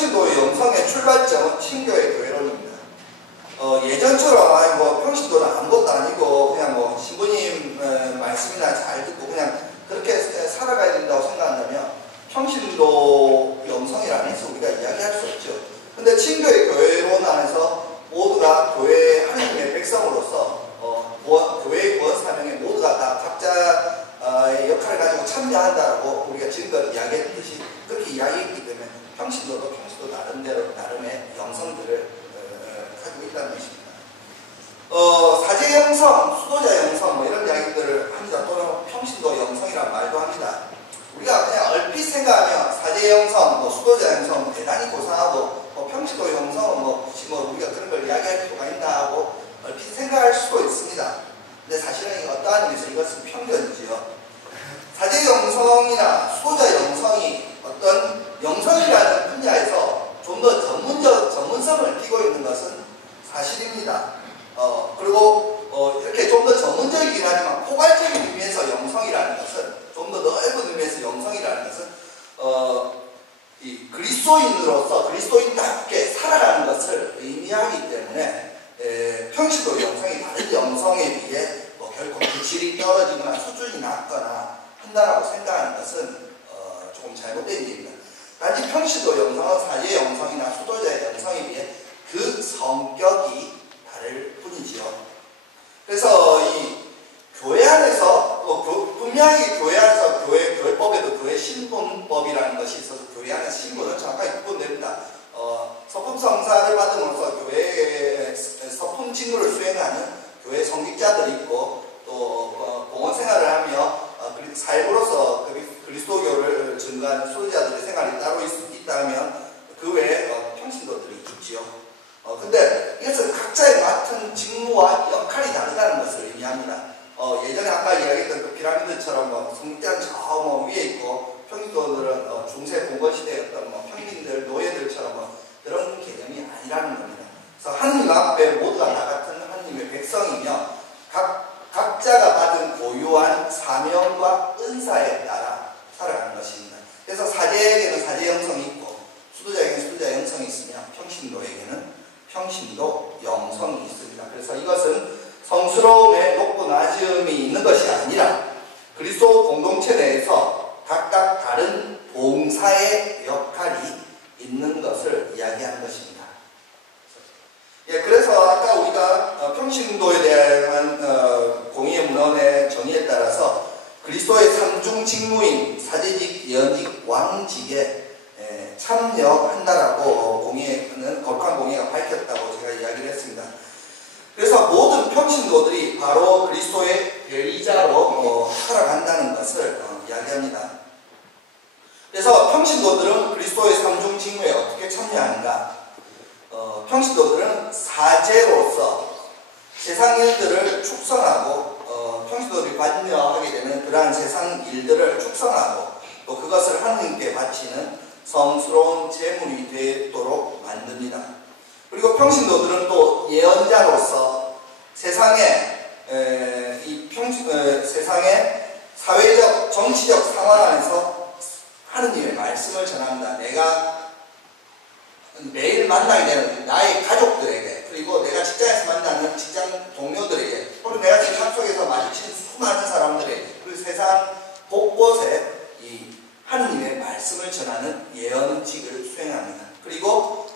평신도의 영성의 출발점은 친교의 교회론입니다. 예전처럼 평신도는 아무것도 아니고 그냥 신부님 말씀이나 잘 듣고 그냥 그렇게 살아가야 된다고 생각한다면 평신도 영성이라는 것을 우리가 이야기할 수 없죠. 근데 친교의 교회론 안에서 모두가 교회 하나님의 백성으로서 교회의 구원 사명에 모두가 다 각자의 역할을 가지고 참여한다라고 우리가 지금까지 이야기했듯이 그렇게 이야기했기 때문에 평신도도 나름대로 나름의 영성들을 가지고 있다는 것입니다. 사제 영성, 수도자 영성 이런 이야기들을 합니다. 또는 평신도 영성이란 말도 합니다. 우리가 그냥 얼핏 생각하면 사제 영성, 수도자 영성 대단히 고상하고 평신도 영성은 굳이 우리가 그런 걸 이야기할 필요가 있나 하고 얼핏 생각할 수도 있습니다. 근데 사실은 어떠한 의미에서 이것은 편견이지요. 사제 영성이나 수도자 영성이 어떤 영성이라는 분야에서 좀 더 전문성을 띠고 있는 것은 사실입니다. 그리고 이렇게 좀 더 전문적이긴 하지만 포괄적인 의미에서 영성이라는 것은 좀 더 넓은 의미에서 영성이라는 것은 이 그리스도인으로서 그리스도인답게 살아가는 것을 의미하기 때문에 평신도 영성이 다른 영성에 비해 결코 그 질이 떨어지거나 수준이 낮거나 한다라고 생각하는 것은 조금 잘못된 얘기입니다. 단지 평신도 영성은 사제 영성이나 수도자 영성에 비해 그 성격이 다를 뿐이지요. 그래서 이 교회 안에서 분명히 교회 안에서 교회법에도 교회 신분법이라는 것이 있어서 교회 안에서 신분은 정확하게 구분됩니다. 서품성사를 받음으로써 교회의 서품 직무를 수행하는 교회 성직자들이 있고 또 공원 생활을 하며 삶으로서 그리스도교를 증거하는 수도자들의 생활이 따로 있다면 그 외에 평신도들이 있지요. 근데 이것은 각자의 맡은 직무와 역할이 다르다는 것을 의미합니다. 예전에 아까 이야기했던 그 피라미드처럼 성직자는 저 위에 있고 평신도들은 중세 봉건 시대였던 평민들, 노예들처럼 그런 개념이 아니라는 겁니다. 그래서 하느님 앞에 모두가 다 같은 하느님의 백성이며 각자가 받은 고유한 사명과 은사에 따라 살아가는 것입니다. 그래서 사제에게는 사제 영성이 있고 수도자에게는 수도자 영성이 있으며 평신도에게는 평신도 영성이 있습니다. 그래서 이것은 성스러움의 높고 낮음이 있는 것이 아니라 그리스도 공동체 내에서 각각 다른 봉사의 역할이 있는 것을 이야기하는 것입니다. 그래서 아까 우리가 평신도에 대한 공의의 문헌의 정의에 따라서 그리스도의 삼중 직무인 사제직, 예언직, 왕직에 참여한다라고 공의는 거룩한 공의가 밝혔다고 제가 이야기를 했습니다. 그래서 모든 평신도들이 바로 그리스도의 대리자로 살아간다는 것을 이야기합니다. 그래서 평신도들은 그리스도의 삼중 직무에 어떻게 참여하는가? 평신도들은 사제로서 세상 일들을 축성하고 평신도들이 관여하게 되면 그러한 세상 일들을 축성하고 또 그것을 하느님께 바치는 성스러운 제물이 되도록 만듭니다. 그리고 평신도들은 또 예언자로서 세상의 사회적, 정치적 상황 안에서 하느님의 말씀을 전합니다. 내가 매일 만나게 되는 나의 가족들에게 그리고 내가 직장에서 만나는 직장 동료들에게 그리고 내가 세상 속에서 마주친 수많은 사람들에게 그리고 세상 곳곳에 이 하느님의 말씀을 전하는 예언직을 수행합니다. 그리고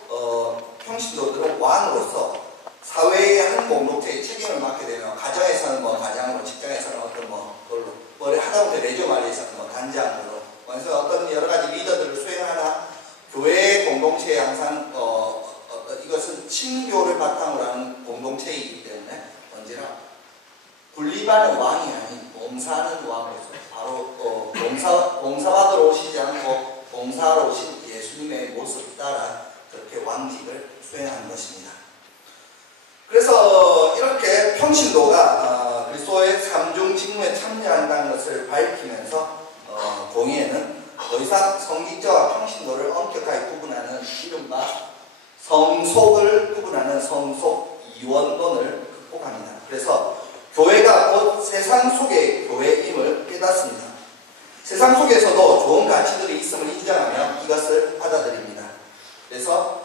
평신도들은 왕으로서 사회의 한 공동체의 책임을 맡게 되면 가정에서는 가장으로, 직장에서는 어떤 걸로 하다못해 레조마리에서는 단장으로 그래서 어떤 여러 가지 리더들을 수행하나 교회 공동체에 항상 이것은 친교를 바탕으로 하는 공동체이기 때문에 언제나 군림하는 왕이 아닌 봉사하는 왕으로서 바로 봉사받으러 오시지 않고 봉사하러 오신 예수님의 모습 따라 그렇게 왕직을 수행하는 것입니다. 그래서 이렇게 평신도가 그리스도의 삼중 직무에 참여한다는 것을 밝히면서 공의회는 더 이상 성직자와 평신도를 엄격하게 구분하는 이른바 성속을 구분하는 성속 이원론을 극복합니다. 그래서 교회가 곧 세상 속의 교회임을 깨닫습니다. 세상 속에서도 좋은 가치들이 있음을 인정하며 이것을 받아들입니다. 그래서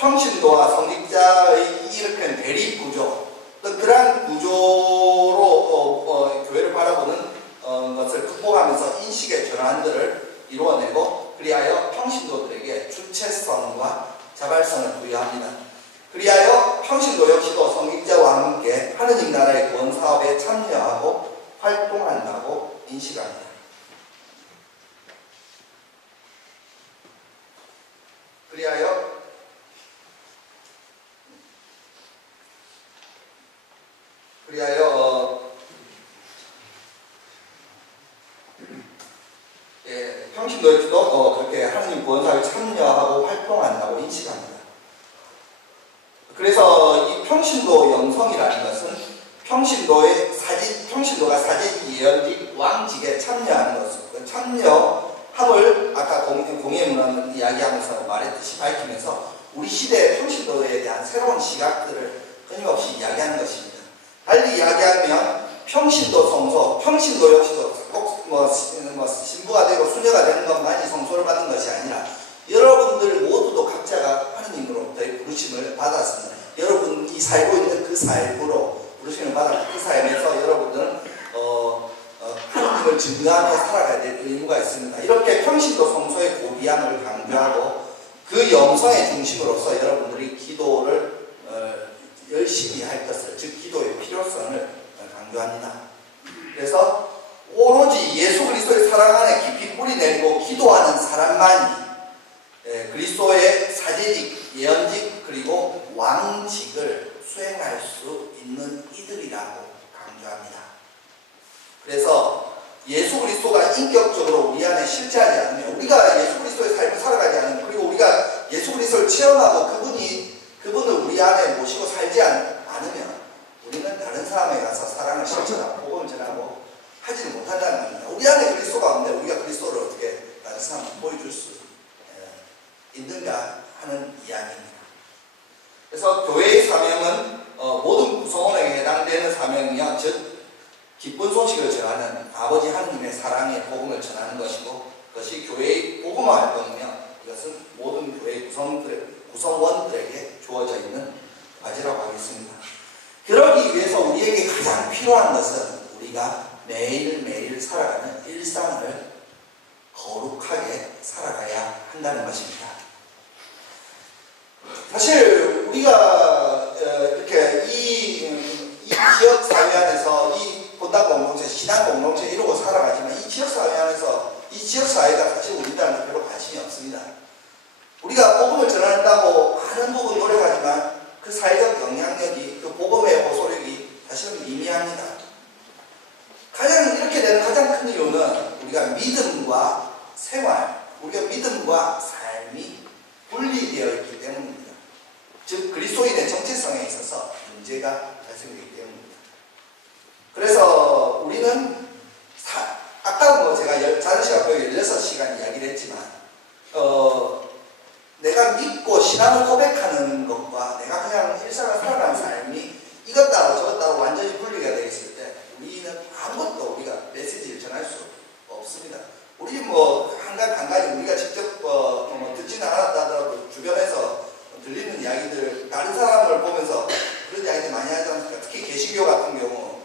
평신도와 성직자의 이렇게 대립 구조, 또 그러한 구조로 교회를 바라보는 것을 극복하면서 인식의 전환들을 이루어내고, 그리하여 평신도들에게 주체성과 자발성을 부여합니다. 그리하여 평신도 역시도 성직자와 함께 하느님 나라의 구원 사업에 참여하고 활동한다고 인식합니다. 그리하여 평신도 역시도 그렇게 하느님 구원 사업에 참여하고 활동한다고 인식합니다. 그래서 이 평신도 영성이라는 것은 평신도가 사제직, 예언직, 왕직에 참여하는 것이고, 참여함을 아까 공예문헌 이야기하면서 말했듯이 밝히면서 우리 시대의 평신도에 대한 새로운 시각들을 끊임없이 이야기하는 것입니다. 달리 이야기하면 평신도 성소, 평신도 역시도 꼭 신부가 되고 수녀가 되는 것만이 성소를 받는 것이 아니라 여러분들 모두도 각자가 하느님으로부터의 부르심을 받았습니다. 여러분이 살고 있는 그 삶으로 부르심을 받았고, 그 삶에서 여러분들은 하느님을 증거하며 살아가야 될 의무가 있습니다. 이렇게 평신도 성소의 고귀함을 강조하고 그 영성의 중심으로서 여러분들이 기도를 열심히 할 것을, 즉 기도의 필요성을 강조합니다. 그래서 오로지 예수 그리스도의 사랑 안에 깊이 뿌리 내리고 기도하는 사람만이 그리스도의 사제직, 예언직, 그리고 왕직을 수행할 수 있는 이들이라고 강조합니다. 그래서 예수 그리스도가 인격적으로 우리 안에 실제하지 않으면, 우리가 예수 그리스도의 삶을 살아가지 않으면, 그리고 우리가 예수 그리스도를 체험하고 그분을 우리 안에 모시고 살지 않으면 우리는 다른 사람에 가서 사랑을 실천하고 복음을 전하고 하지는 못한다는 겁니다. 우리 안에 그리스도가 없는데 우리가 그리스도를 어떻게 다른 사람한테 보여줄 수 있는가 하는 이야기입니다. 그래서 교회의 사명은 모든 구성원에게 해당되는 사명이며, 즉 기쁜 소식을 전하는 아버지 하느님의 사랑의 복음을 전하는 것이고, 그것이 교회의 복음화 활동이며, 이것은 모든 교회 구성원들에게 주어져 있는 과제라고 하겠습니다. 그러기 위해서 우리에게 가장 필요한 것은 우리가 매일매일 살아가는 일상을 거룩하게 살아가야 한다는 것입니다. 사실 우리가 이렇게 이 지역 사회 안에서 이 본당 공동체, 신앙 공동체 이루고 살아가지만, 이 지역 사회 안에서 이 지역 사회가 사실 우리들한테 별로 관심이 없습니다. 우리가 복음을 전한다고 하는 부분 노력하지만 그 사회적 영향력이, 그 복음의 호소력이 사실은 미미합니다. 이렇게 되는 가장 큰 이유는 우리가 믿음과 생활, 우리가 믿음과 삶이 분리되어 있기 때문입니다. 즉 그리스도인의 정체성에 있어서 문제가 발생되기 때문입니다. 그래서 우리는 아까 제가 자르시각교회 16시간 이야기를 했지만, 내가 믿고 신앙을 고백하는 것과 내가 그냥 일상을 살아가는 삶이 이것 따로 저것 따로 완전히 분리가 되어 있을 때 우리는 아무것도 우리가 메시지를 전할 수 없습니다. 우리 한 가지 우리가 직접 듣지는 않았다 하더라도 주변에서 들리는 이야기들, 다른 사람을 보면서 그런 이야기들 많이 하지 않습니까? 특히 개신교 같은 경우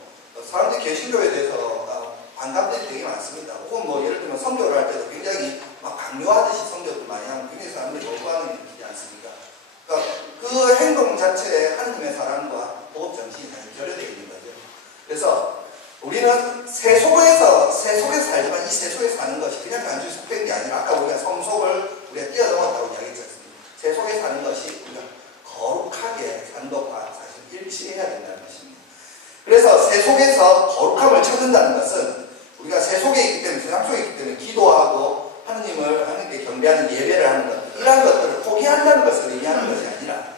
사람들이 개신교에 대해서 반감들이 되게 많습니다. 혹은 예를 들면 선교를 할 때도 굉장히 막 강요하듯이 선교도 많이 하면 굉장히 사람들이 거부하는 게 있지 않습니까? 그러니까 그 행동 자체에 하느님의 사랑과 복음 정신이 사실 결여되어 있는 거죠. 그래서 우리는 새 속에서 살지만 이 새 속에 사는 것이 그냥 단순히 속된 게 아니라, 아까 우리가 성속을 우리가 뛰어넘었다고 이야기했지 않습니까? 새 속에 사는 것이 우리가 거룩하게 사는 것과 사실 일치해야 된다는 것입니다. 그래서 새 속에서 거룩함을 찾는다는 것은 우리가 새 속에 있기 때문에, 세상 속에 있기 때문에 기도하고 하느님께 경배하는 예배를 하는 것, 이러한 것들을 포기한다는 것을 의미하는 것이 아니라,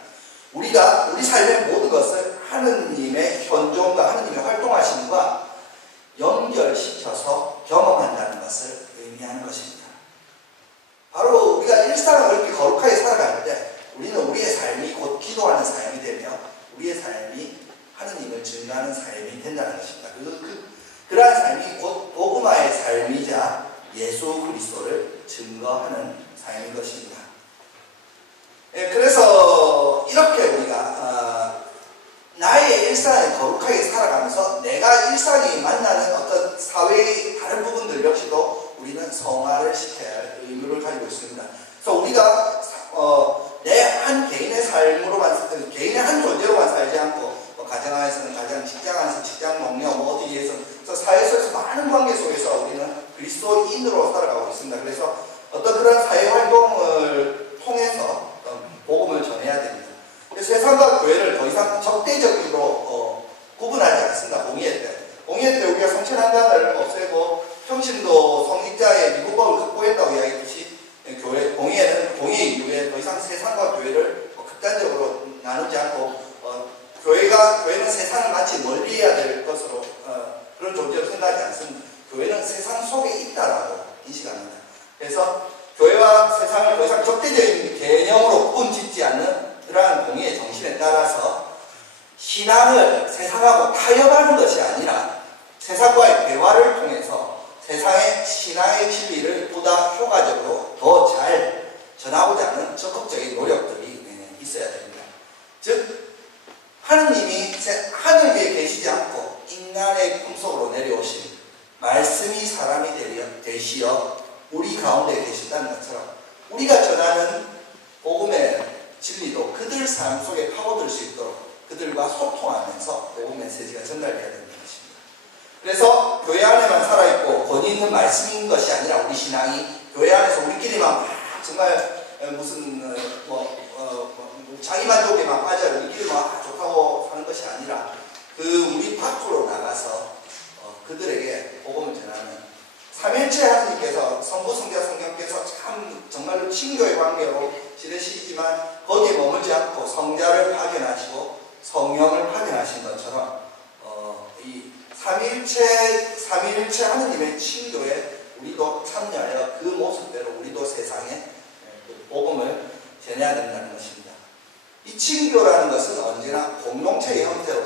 우리가 우리 삶의 모든 것을 하느님의 현존과 하느님의 활동하심과 연결시켜서 경험한다는 것을 의미하는 것입니다. 바로 우리가 일상을 그렇게 거룩하게 살아갈 때 우리는 우리의 삶이 곧 기도하는 삶이 되며, 우리의 삶이 하느님을 증거하는 삶이 된다는 것입니다. 그러한 삶이 곧 복음화의 삶이자 예수 그리스도를 증거하는 삶인 것입니다. 삶으로만 살지, 개인의 한 존재로만 살지 않고 뭐 가정 안에서는 가정, 직장 안에서 직장 동료, 뭐 어디에서 사회 속에서 많은 관계 속에서 우리는 그리스도인으로 살아가고 있습니다. 그래서 어떤 그런 사회 활동을 통해서 복음을 전해야 됩니다. 세상과 교회를 더 이상 적대적으로 구분하지 않습니다. 공의회 때. 공의회 때 우리가 성천한단을 없애고 평신도 성직자의 미국법을 확보했다고 이야기했듯이 공의회는 공의 이후에 더 이상 세상과 교회를 극단적으로 나누지 않고 교회는 세상을 마치 멀리해야 될 것으로 그런 존재로 생각하지 않습니다. 교회는 세상 속에 있다라고 인식합니다. 그래서 교회와 세상을 더 이상 적대적인 개념으로 구분 짓지 않는 그러한 공의의 정신에 따라서 신앙을 세상하고 타협하는 것이 아니라 세상과의 대화를 통해서 세상의 신앙의 진리를 보다 효과적으로 더 잘 전하고자 하는 적극적인 노력들이 있어야 됩니다. 즉 하느님이 하늘 위에 계시지 않고 인간의 품속으로 내려오신 말씀이 사람이 되시어 우리 가운데 계신다는 것처럼 우리가 전하는 복음의 진리도 그들 삶 속에 파고들 수 있도록 그들과 소통하면서 복음 메시지가 전달되어야 되는 것입니다. 그래서 교회 안에만 살아있고 권위 있는 말씀인 것이 아니라 우리 신앙이 교회 안에서 우리끼리만 정말 무슨 자기 만족에만 빠져 우리끼리만 좋다고 사는 것이 아니라 우리 밖으로 나가서 그들에게 복음을 전하는 삼일체 하나님께서 성부, 성자, 성령께서 참 정말로 친교의 관계로 지내시지만 거기에 머물지 않고 성자를 파견하시고 성령을 파견하신 것처럼 이 삼일체 하나님의 친교에 우리도 참여하여 그 모습대로 우리도 세상에 복음을 전해야 된다는 것입니다. 이 친교라는 것은 언제나 공동체의 형태로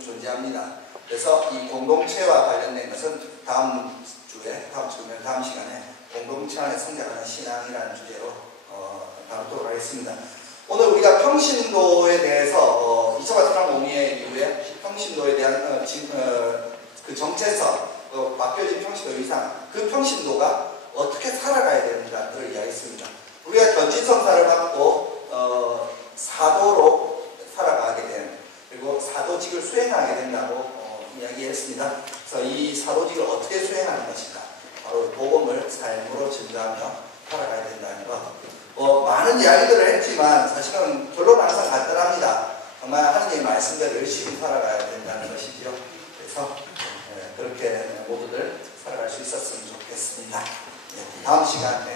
존재합니다. 그래서 이 공동체와 관련된 것은 다음 시간에 공동체 안에 성장하는 신앙이라는 주제로 다루도록 하겠습니다. 오늘 우리가 평신도에 대해서 2차 바티칸 공의회 이후에 평신도에 대한 그 정체성, 맡겨진 평신도 이상, 그 평신도가 어떻게 살아가야 되는가를 이야기했습니다. 우리가 전진성사를 받고 사도로 살아가게 되는, 그리고 사도직을 수행하게 된다고 이야기했습니다. 그래서 이 사도직을 어떻게 수행하는 것인가, 바로 복음을 삶으로 증거하며 살아가야 된다는 것. 많은 이야기들을 했지만 사실은 결론은 항상 간단합니다. 정말 하나님의 말씀대로 열심히 살아가야 된다는 것이죠. 그래서 그렇게 모두들 살아갈 수 있었으면 좋겠습니다. 다음 시간에